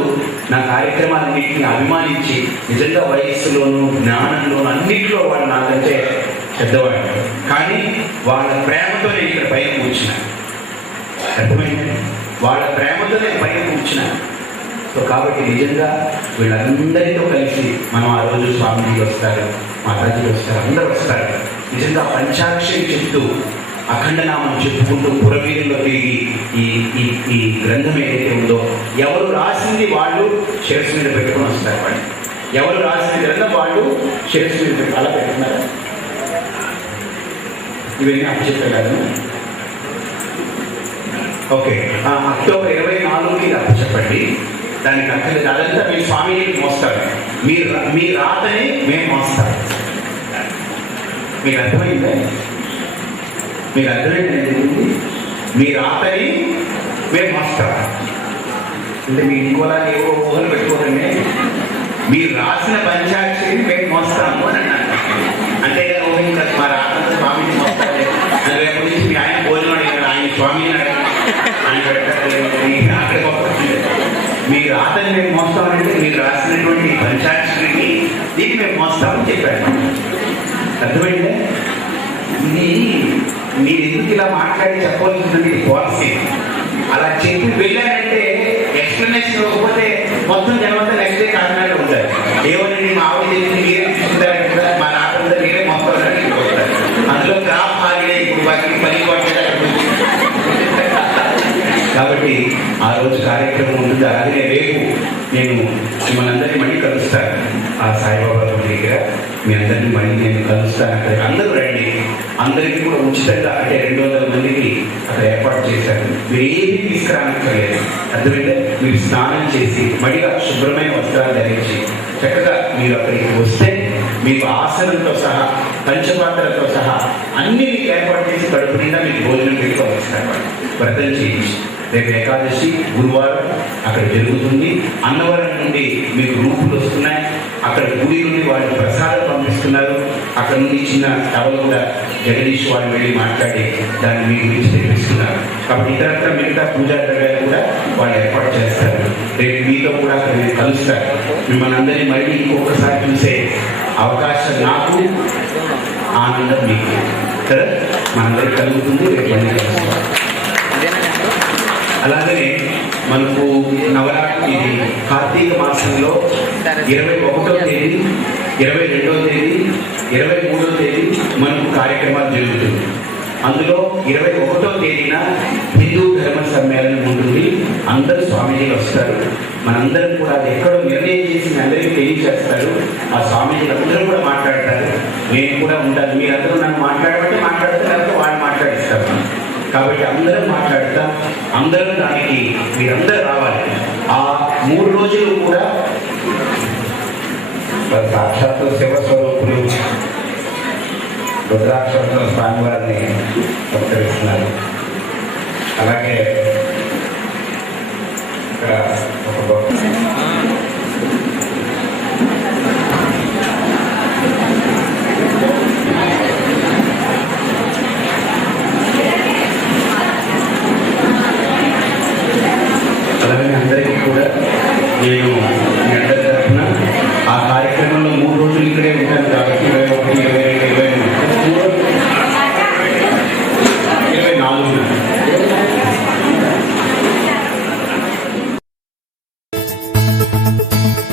నా కార్యక్రమాలన్నింటినీ అభిమానించి నిజంగా వయస్సులోనూ జ్ఞానంలోనూ అన్నింటిలో వాళ్ళు నాకంటే పెద్దవాడు. కానీ వాళ్ళ ప్రేమతో నేను ఇక్కడ పైన కూర్చున్నా. అర్థమైంది? వాళ్ళ ప్రేమతో నేను పైన కూర్చున్నా. సో కాబట్టి నిజంగా వీళ్ళందరితో కలిసి మనం ఆ రోజు స్వామీజీ వస్తారు, మాతాజీ వస్తారు, అందరూ వస్తారు. నిజంగా పంచాక్షరి చెప్తూ అఖండనామం చెప్పుకుంటూ పురవీరుల్లో తిరిగి ఈ గ్రంథం ఏదైతే ఉందో ఎవరు రాసింది వాళ్ళు శిరస్సు మీద పెట్టుకుని వస్తారు. వాళ్ళు ఎవరు రాసిన గ్రంథం వాళ్ళు శిరస్సు మీద పెట్టుకు అలా పెట్టుకున్నారు. ఇవన్నీ అప్పచెప్పారు. ఓకే, అక్టోబర్ 24కి అప్పచెప్పండి. దానికి అక్కర్లేదు, అదంతా మీ స్వామిని మోస్తారు. మీ రాతని మేము మోస్తాం. మీకు అర్థమైందే? మీకు అర్థమైంది? మీ రాతని మేము మోస్తాం అంటే మీ ఇంకోలా ఏవో ఊహలు పెట్టుకోకండి. మీరు రాసిన పంచాక్షరిని మేము మోస్తాము అని అన్నారు. అంటే ఊహించారు మా రాత్రి స్వామిని మోస్తారు. రేపు నుంచి మీ ఆయన భోజనం అడిగారు, ఆయన స్వామిని అడిగారు, ఆయన పెట్టారు. మీ రాతని మేము మోస్తామంటే మీరు రాసినటువంటి పంచాక్షరిని దీన్ని మేము మోస్తామని చెప్పారు. అర్థమైందే? ఇది మీరు ఎందుకు ఇలా మాట్లాడి చెప్పవలసింది పాలసీ. అలా చెప్పి వెళ్ళారంటే ఎక్స్ప్లెనేషన్ ఇవ్వకపోతే మొత్తం జనమంతా నెక్స్ట్ డే కాకినాడ ఉంటారు. ఏమోనండి మా ఆవిడ చెప్పి మీరే తీసుకుంటారంటే కూడా మా రాత్రంతా మీరే మొత్తం అందులో క్రాప్ హాలిడే ఇప్పుడు వాటికి పని కాబట్టి ఆ రోజు కార్యక్రమం ఉంటుంది. అలాగే రేపు నేను మిమ్మల్ని అందరినీ మళ్ళీ కలుస్తాను ఆ సాయిబాబా దగ్గర. మీ అందరినీ మళ్ళీ నేను కలుస్తాను. అక్కడికి అందరూ రండి. అందరికీ కూడా ఉచితంగా అంటే 200 మందికి అక్కడ ఏర్పాటు చేశారు. మీరు ఏమీ తీసుకురానక్కర్లేదు. అర్థమైతే మీరు స్నానం చేసి మడిగా శుభ్రమైన వస్త్రాలు ధరించి చక్కగా మీరు అక్కడికి వస్తే మీకు ఆసనంతో సహా పంచపాత్రలతో సహా అన్ని మీకు ఏర్పాటు చేసి కడుపు నిండా మీకు భోజనం పెట్టుకోవచ్చు. వ్రతం చేయించి రేపు ఏకాదశి గురువారం అక్కడ జరుగుతుంది. అన్నవరం నుండి మీకు రూపులు వస్తున్నాయి. అక్కడ గుడి నుండి వాళ్ళు ప్రసాదం పంపిస్తున్నారు. అక్కడ నుండి చిన్న టవల్ కూడా జగదీష్ వాళ్ళు వెళ్ళి మాట్లాడి దాన్ని మీ గురించి తెప్పిస్తున్నారు. కాబట్టి ఇతరత్ర మిగతా పూజా ద్రవ్యాలు కూడా వాళ్ళు ఏర్పాటు చేస్తారు. రేపు మీతో కూడా అక్కడ నేను కలుస్తారు. మిమ్మల్ని అందరినీ మళ్ళీ ఇంకొకసారి చూసే అవకాశం నాకు, ఆనందం మీకు కదా మనందరికీ కలుగుతుంది. రేపు మళ్ళీ కలుస్తారు. అలాగే మనకు నవరాత్రి కార్తీక మాసంలో 21వ తేదీ, 22వ తేదీ, 23వ తేదీ మనకు కార్యక్రమాలు జరుగుతుంది. అందులో 21వ తేదీన హిందూ ధర్మ సమ్మేళనం ఉంటుంది. అందరూ స్వామీజీలు వస్తారు. మనందరం కూడా అది ఎక్కడో నిర్ణయం చేసి అందరికీ తెలియజేస్తారు. ఆ స్వామీజీలు అందరూ కూడా మాట్లాడతారు. నేను కూడా ఉంటాను. మీరందరూ నన్ను మాట్లాడబట్టి మాట్లాడుతున్నారు, వాళ్ళు మాట్లాడిస్తారు. కాబట్టి అందరం మాట్లాడతాం, అందరం దానికి మీరందరూ రావాలి. ఆ 3 రోజులు కూడా సాక్షాత్తు శివస్వరూపులు రుద్రాక్షరంలో స్వామివారిని సంతరిస్తున్నారు. అలాగే ఇక్కడ ఒక అలాగే అందరికీ కూడా నేను మీ అందరి తరఫున ఆ కార్యక్రమంలో 3 రోజులు ఇక్కడే ఉంటాను కాబట్టి 21, 22, 23, 24